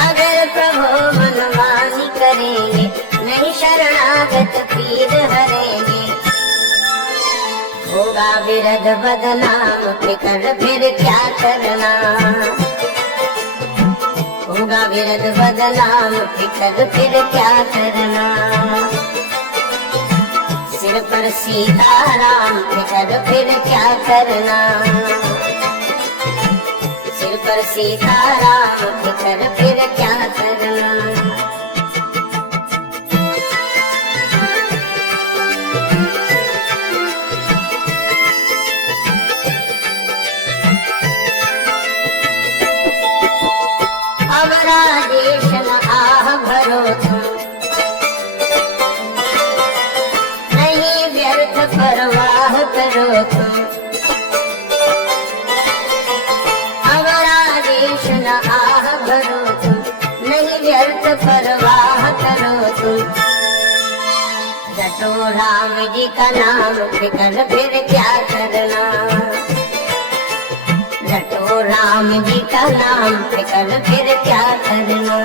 अगर प्रभु मनमानी करेंगे, नहीं शरणागत पीर हरेंगे। होगा विरध बदनाम फिकर फिर क्या करना, होगा विरध बदनाम फिकर फिर क्या करना। सिर पर सीताराम फिकर फिर क्या करना, सिर पर सीताराम फिकर फिर क्या करना। अब राजेश न आह भरो तुम, नहीं व्यर्थ परवाह करो तुम। अब राजेश न आह भरो तुम, नहीं व्यर्थ परवाह करो तुम। रटो राम जी का नाम फिकर फिर क्या करना, रटो राम जी का नाम फिकर फिर क्या करना।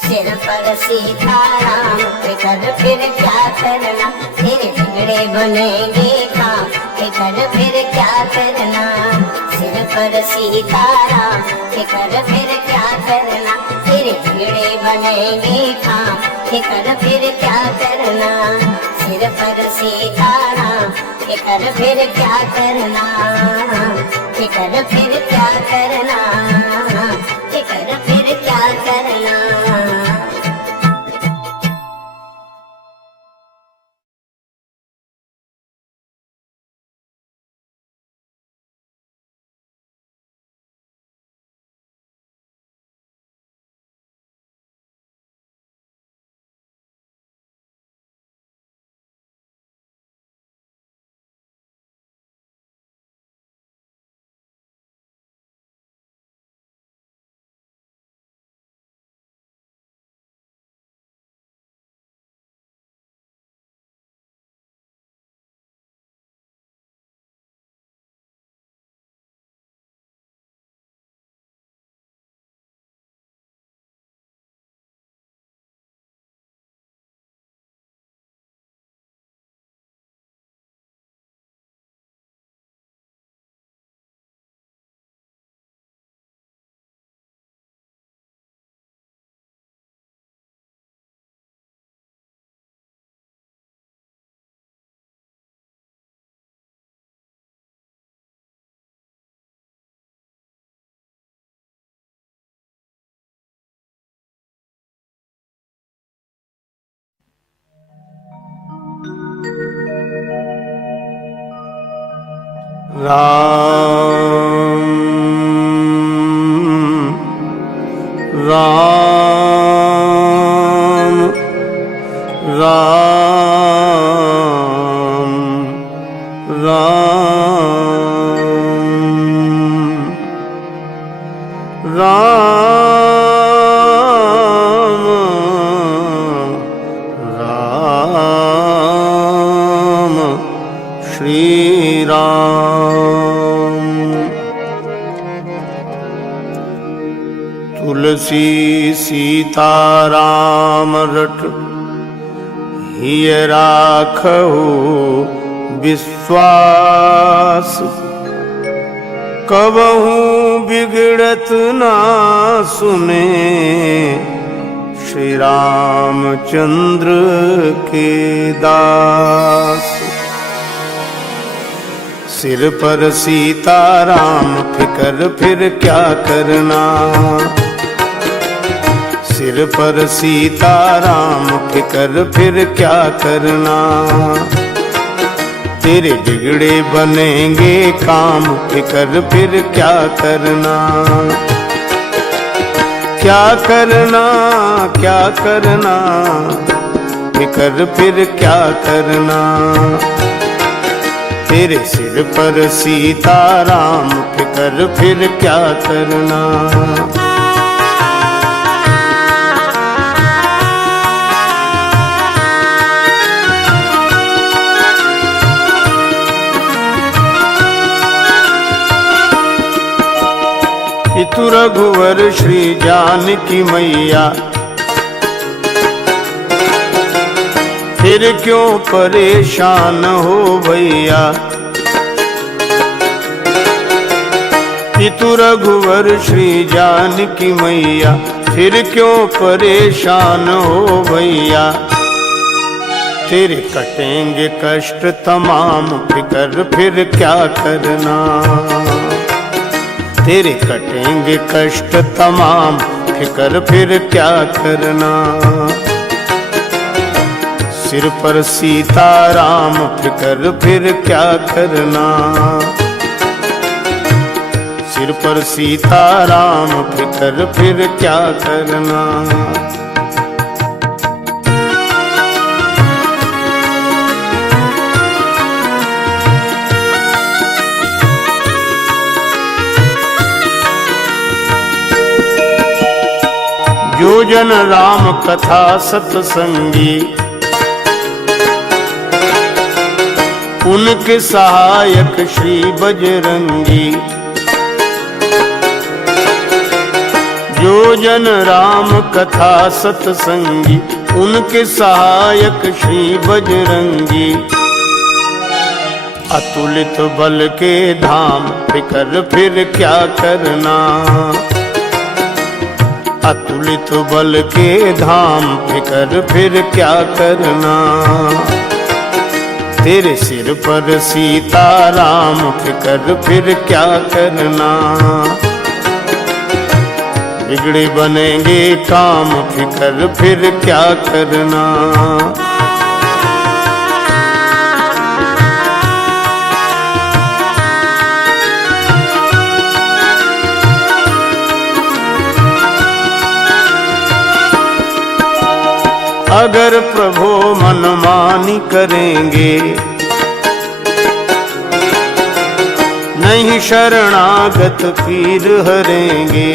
सिर पर सीताराम फिकर फिर क्या करना। तेरे बिगड़े बनेंगे काम फिकर फिर क्या करना। सिर पर सीताराम फिकर फिर क्या करना। तेरे बिगड़े बनेंगे काम फिकर फिर क्या करना। सिर पर सीताराम फिकर फिर क्या करना, फिकर फिर क्या करना, फिकर फिर क्या करना। राम राम राम राम राम राम श्री राम। तुलसी सीता राम रट हिय राखहु विश्वास, कबहू बिगड़त ना सुने श्री रामचंद्र के दास। सिर पर सीताराम फिकर फिर क्या करना, सिर पर सीताराम फिकर फिर क्या करना, तेरे बिगड़े बनेंगे काम फिकर फिर क्या करना। क्या करना क्या करना फिकर फिर क्या करना, तेरे सिर पर सीताराम फिकर फिर क्या करना। पितु रघुवर श्री जानकी मैया, फिर क्यों परेशान हो भैया। पितु रघुवर श्री जानकी मैया, फिर क्यों परेशान हो भैया। तेरे कटेंगे कष्ट तमाम फिकर फिर क्या करना, तेरे कटेंगे कष्ट तमाम फिकर फिर क्या करना। सिर पर सीताराम फिकर फिर क्या करना, सिर पर सीताराम फिकर फिर क्या करना। जो जन राम कथा सत्संगी, उनके सहायक श्री बजरंगी। जो जन राम कथा सत्संगी, उनके सहायक श्री बजरंगी। अतुलित बल के धाम फिकर फिर क्या करना, अतुलित बल के धाम फिकर फिर क्या करना। तेरे सिर पर सीताराम फिकर फिर क्या करना। बिगड़े बनेंगे काम फिकर फिर क्या करना। अगर प्रभु मनमानी करेंगे, नहीं शरणागत पीर हरेंगे।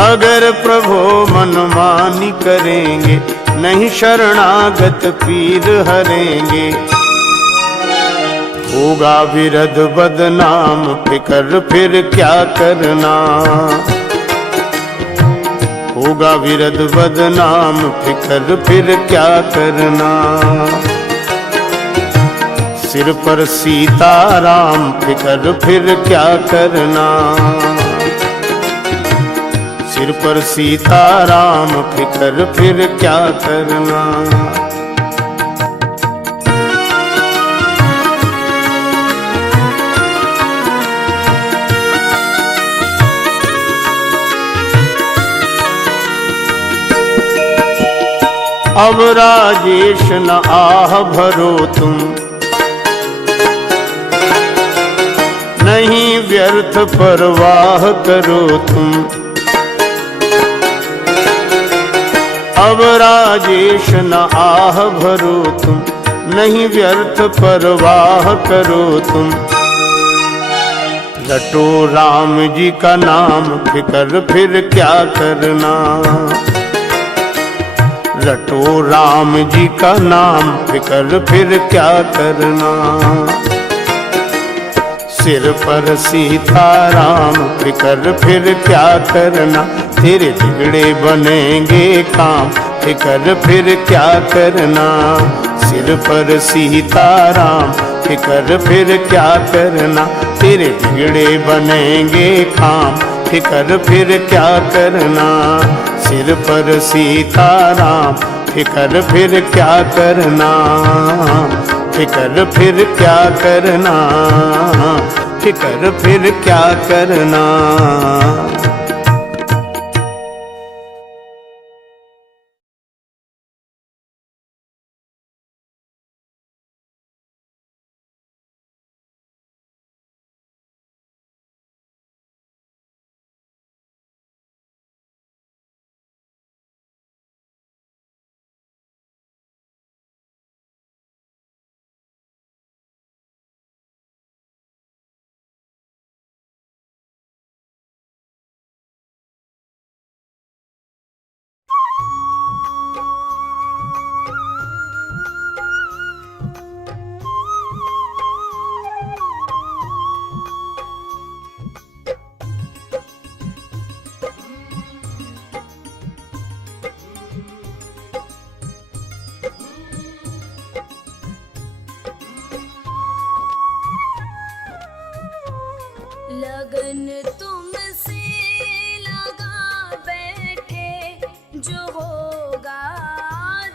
अगर प्रभु मनमानी करेंगे, नहीं शरणागत पीर हरेंगे। होगा विरध बदनाम फिकर फिर क्या करना, होगा विरध बदनाम फिकर फिर क्या करना। सिर पर सीताराम फिकर फिर क्या करना, सिर पर सीताराम फिकर फिर क्या करना। अब राजेश न आह भरो तुम, नहीं व्यर्थ परवाह करो तुम। अब राजेश न आह भरो तुम, नहीं व्यर्थ परवाह करो तुम। रटो राम जी का नाम, फिकर फिर क्या करना। रटो राम जी का नाम, फिकर फिर क्या करना। सिर पर सीताराम, फिकर फिर क्या करना। तेरे बिगड़े बनेंगे काम, फिकर फिर क्या करना। सिर पर सीताराम, फिकर फिर क्या करना। तेरे बिगड़े बनेंगे काम, फिकर फिर क्या करना। सिर पर सीताराम, फिकर फिर क्या करना। फिकर फिर क्या करना, फिकर फिर क्या करना। लगन तुमसे लगा बैठे, जो होगा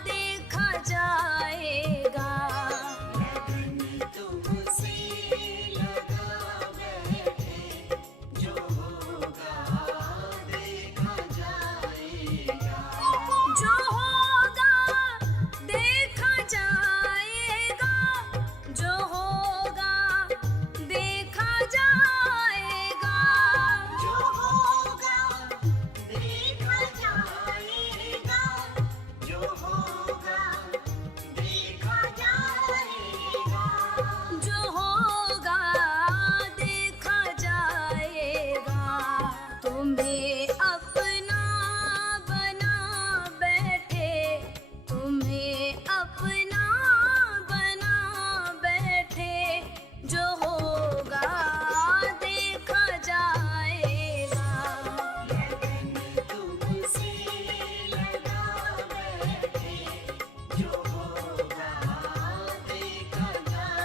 देखा जाएगा। लगन तुमसे लगा बैठे, जो होगा देखा जाएगा। जो होगा देखा जाएगा, जो होगा देखा जाएगा। जो होगा देखा जाएगा, जो होगा देखा जाएगा। जो होगा देखा जाएगा। तुम्हें अपना बना बैठे, तुम्हें अपना बना बैठे, जो होगा देखा जाएगा। लगन तुमसे लगा बैठे, जो होगा देखा जाएगा।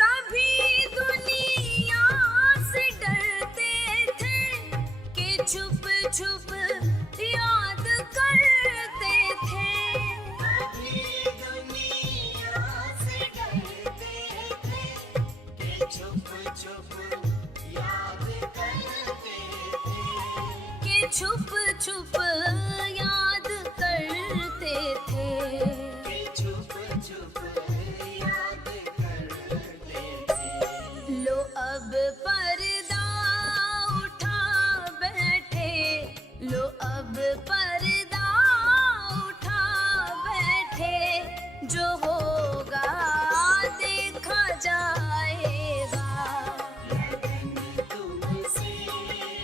कभी दुनिया से डरते थे कि छुप छुप याद करते थे। कभी दुनिया से डरते थे कि छुप छुप याद करते थे। कि छुप छुप याद करते थे। कि छुप छुप याद करते थे। लो अब पर्दा उठा बैठे, लो अब पर्दा उठा बैठे, जो होगा देखा जाएगा। लगन तुमसे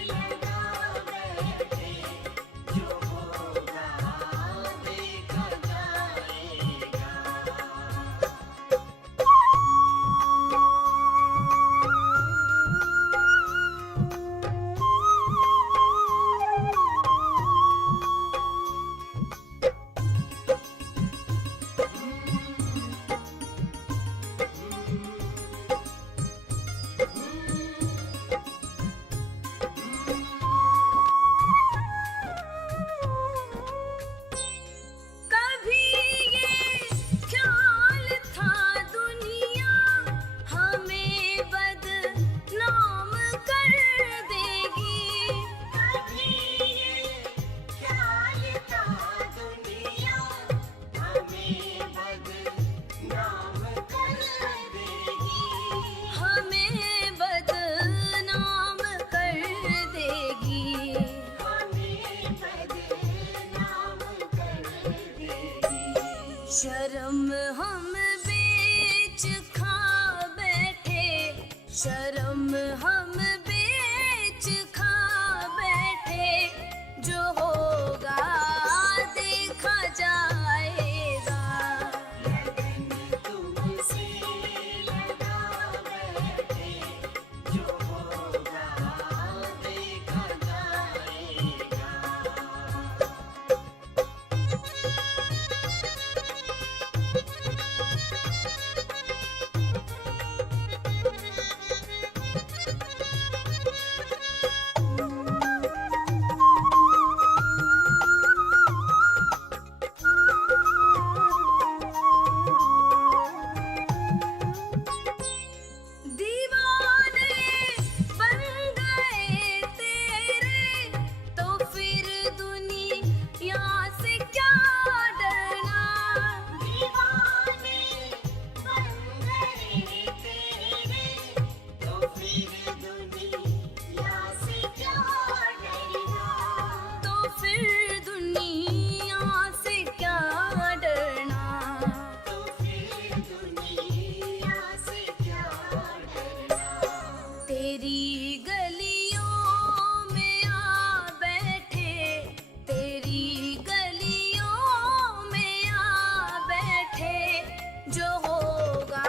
लगा बैठे, जो होगा शर्म हम बेच खा बैठे, जो होगा देखा जाएगा। लगन तुमसे लगा बैठे, जो होगा देखा जाएगा। दीवाने बन गए तेरे, तो फिर दुनिया से क्या डरना। दीवाने बन गए तेरे, तो फिर दुनिया से क्या डरना। तो फिर दुनिया से क्या डरना। तो फिर दुनिया से क्या डरना। तेरी गलियों में आ बैठे, तेरी गलियों में आ बैठे, जो होगा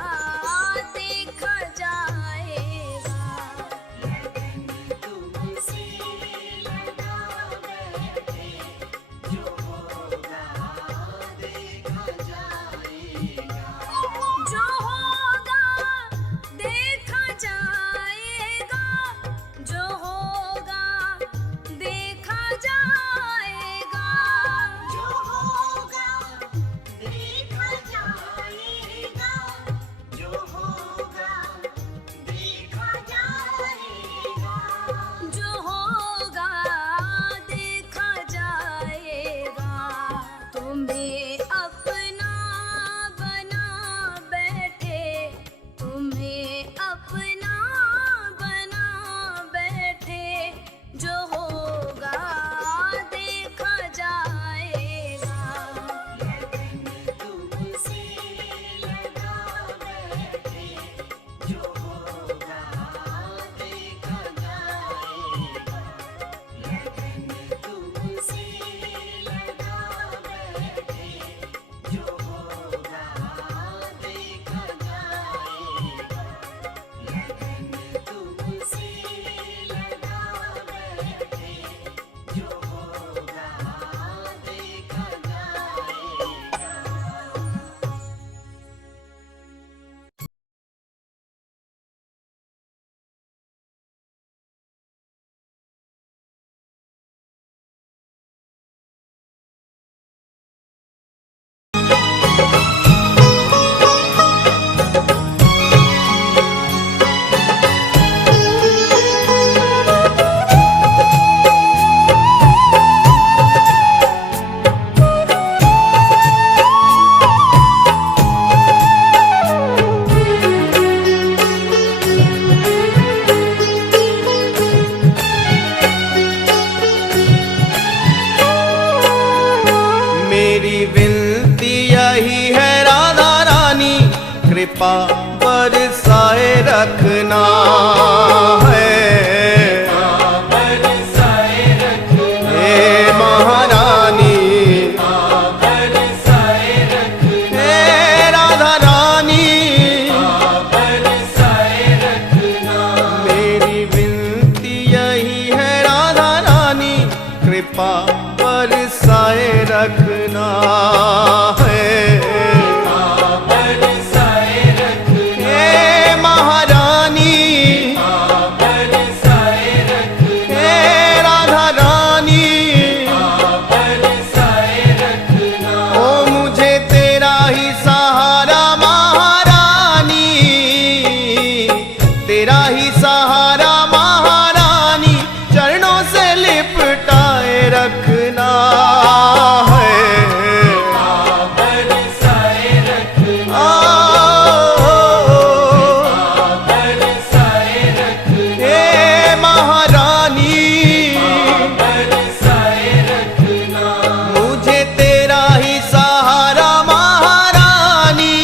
देखा जाएगा। लगन तुमसे लगा बैठे, जो होगा देखा जाएगा। जो होगा देखा जाएगा। जो होगा देखा जाएगा। जो होगा देखा जाएगा। जो होगा देखा जाएगा। जो होगा देखा जाएगा। तुम्हें अपना बना बैठे, तुम्हें अपना बना बैठे, जो होगा देखा जाएगा। लगन तुमसे लगा बैठे, जो होगा देखा जाएगा। लगन तुमसे लगा बैठे, जो होगा देखा जाएगा। लगन तुमसे लगा बैठे, जो होगा देखा जाएगा। मेरी विनती यही है राधा रानी, कृपा बरसाए रखना है। हे महारानी, हे राधा रानी, मेरी विनती यही है राधा रानी, कृपा बरसाए रखना है। हे महारानी, हे राधा रानी, ओ मुझे तेरा ही सहारा महारानी, तेरा ही सहारा महारानी, चरणों से लिपटाए रखना है। हे महारानी, मुझे तेरा ही सहारा महारानी,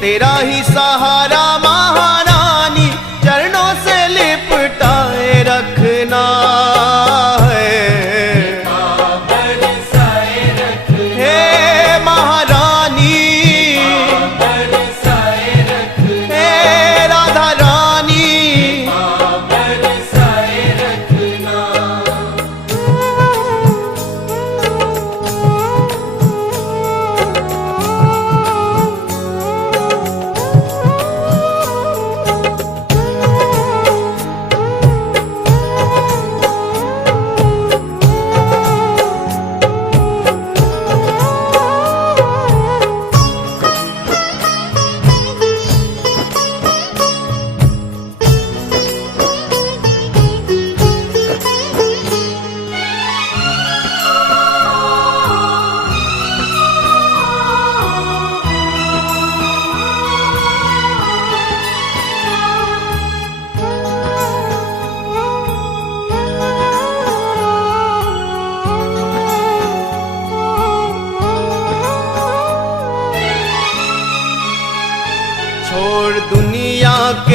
तेरा ही सहारा महारानी,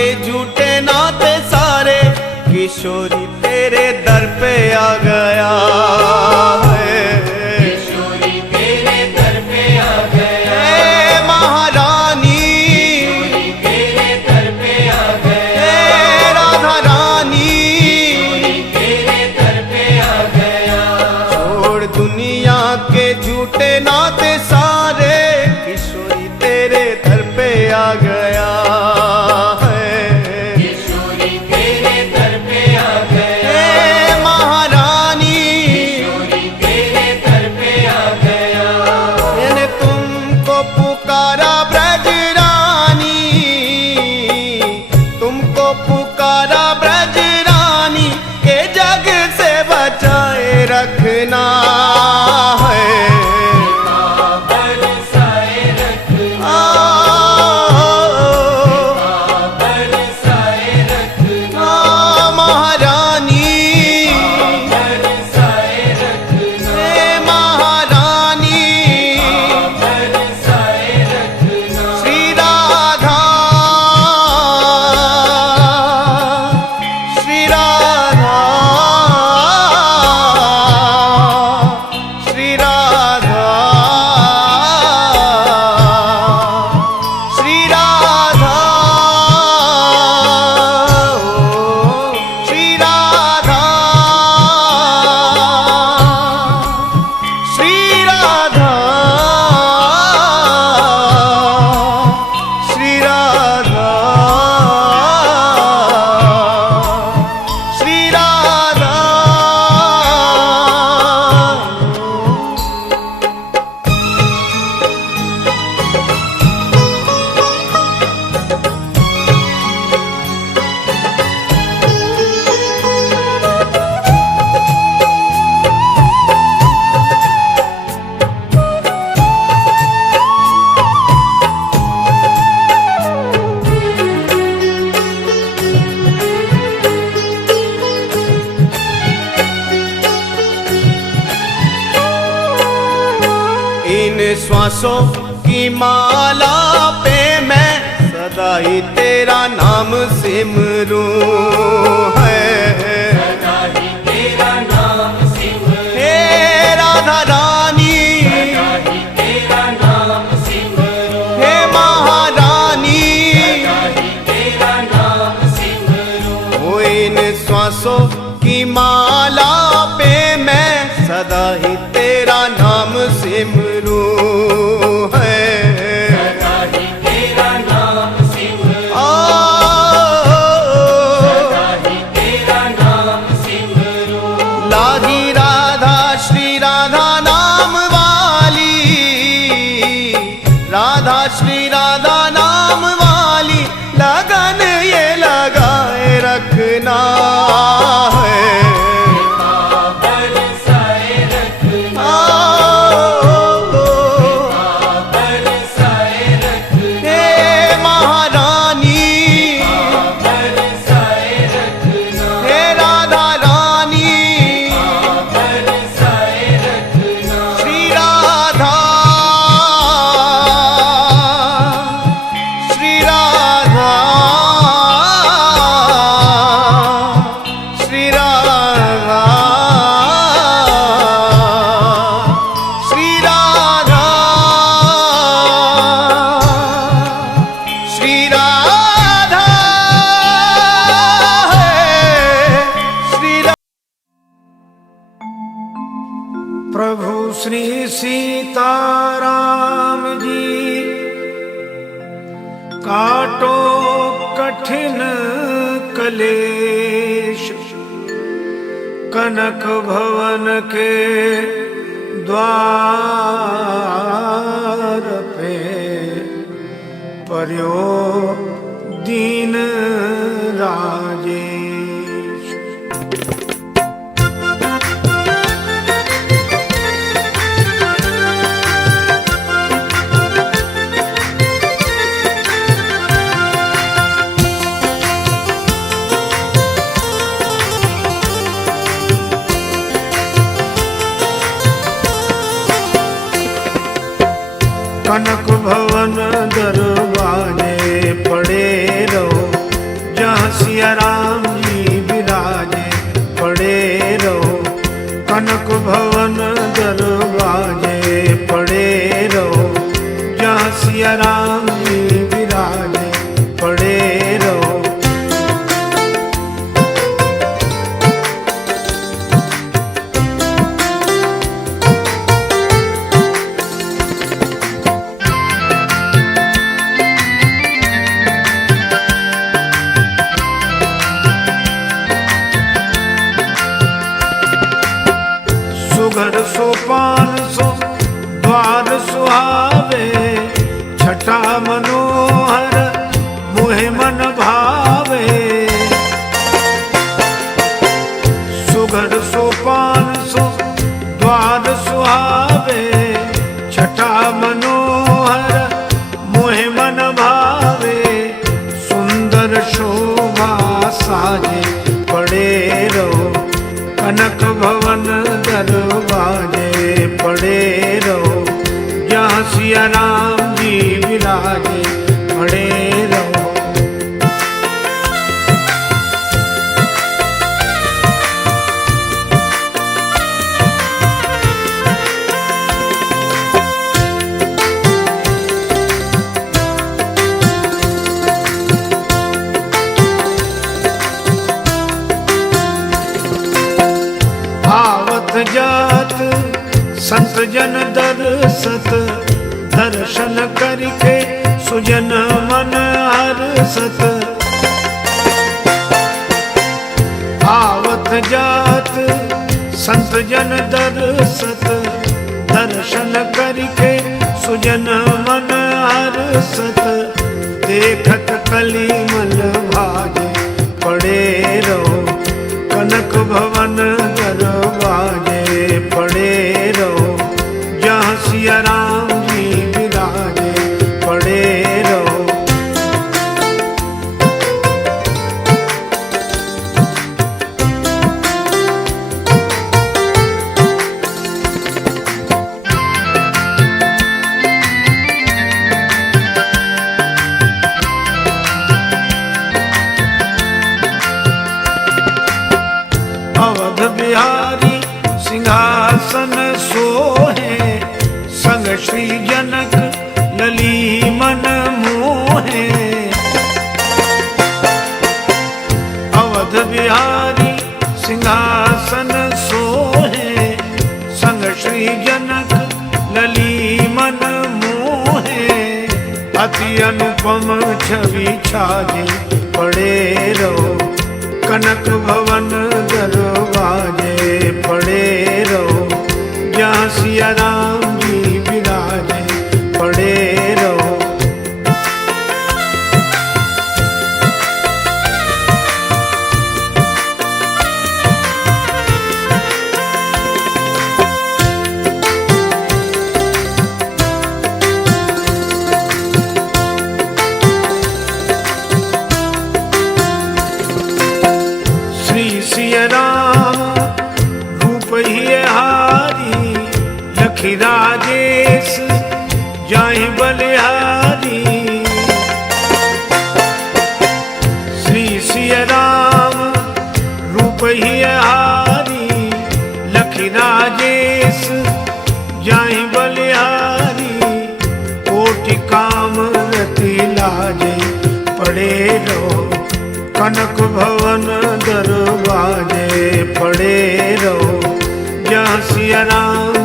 के झूठे नाते सारे, किशोरी तेरे दर पे आ गया है। किशोरी तेरे दर पे आ गया, हे महारानी किशोरी तेरे दर पे आ गया, हे राधा रानी किशोरी तेरे दर पे आ गया। छोड़ दुनिया के झूठे नाते सारे, किशोरी तेरे दर पे आ गया है। किशोरी तेरे दर पे आ गया, हे महारानी किशोरी तेरे दर पे आ गया। मैंने तुमको पुकारा ब्रजरानी, तुमको पुकारा ब्रजरानी, के जग से बचाए रखना है। बरसाए रखना, बरसाए रखना, महारानी बरसाए रखना, हे महारानी बरसाए रखना। श्री राधा, श्री राधा, श्री राधा, श्री राधा, श्री राधा, श्री राधा, श्री राधा, श्री राधा। इन श्वासों की माला पे मैं सदा ही तेरा नाम सिमरूं है। सदा ही तेरा नाम सिमरूं, हे राधा रानी, सदा ही तेरा नाम सिमरूं, हे महारानी, सदा ही तेरा नाम सिमरूं। ओ इन श्वासों की माला पे मैं सदा ही तेरा नाम सिमरूं है। सदा ही तेरा नाम सिमरूं, सदा ही तेरा नाम सिमरूं। लागी राधा श्री राधा नाम वाली, राधा श्री राधा नाम वाली, लगन ये लगाए रखना है। बरसाए रखना, बरसाए रखना, हे महारानी, बरसाए रखना, हे राधा रानी, बरसाए रखना। श्री राधा, श्री राधा, श्री राधा, श्री राधा, श्री राधा, श्री राधा। प्रभु श्री सीताराम जी काटो कठिन कलेश, कनक भवन के द्वार पे पर्यो दीन राजेश। कनक भवन दरवाजे पड़े रहो, भवन दरवाजे पड़े रहो, जहाँ सिया राम जी विराजे पड़े रहो। जात संत जन दरसत, दर्शन करके सुजन मन हरसत। आवत जात संत जन दरसत, दर्शन करके सुजन मन हरसत। देखत कलिमल भाजे पड़े रहो, कनक भवन दरवाजे पड़े रहो, जहाँ सिया राम जी विराजे पड़े रहो। अवध बिहारी सिंहासन सोहे, संग श्री जनक लली मन मोहे। अवध बिहारी सिंहासन सोहे, संग श्री जनक लली मन मोहे। अति अनुपम छवि छाजे पड़े रहो, कनक भवन दरवाजे पड़े रहो, जहाँ सिया राम जी विराजे पड़े रहो। श्री सिया राम रूप ही हारी, लखी राजेश जाहि बलिहारी। श्री सिया राम रूप ही हारी, लखी राजेश जाहि बलिहारी। कोटि काम रति लाजे पड़े रहो, कनक भवन दरवाजे पड़े रहो, जहाँ सिया राम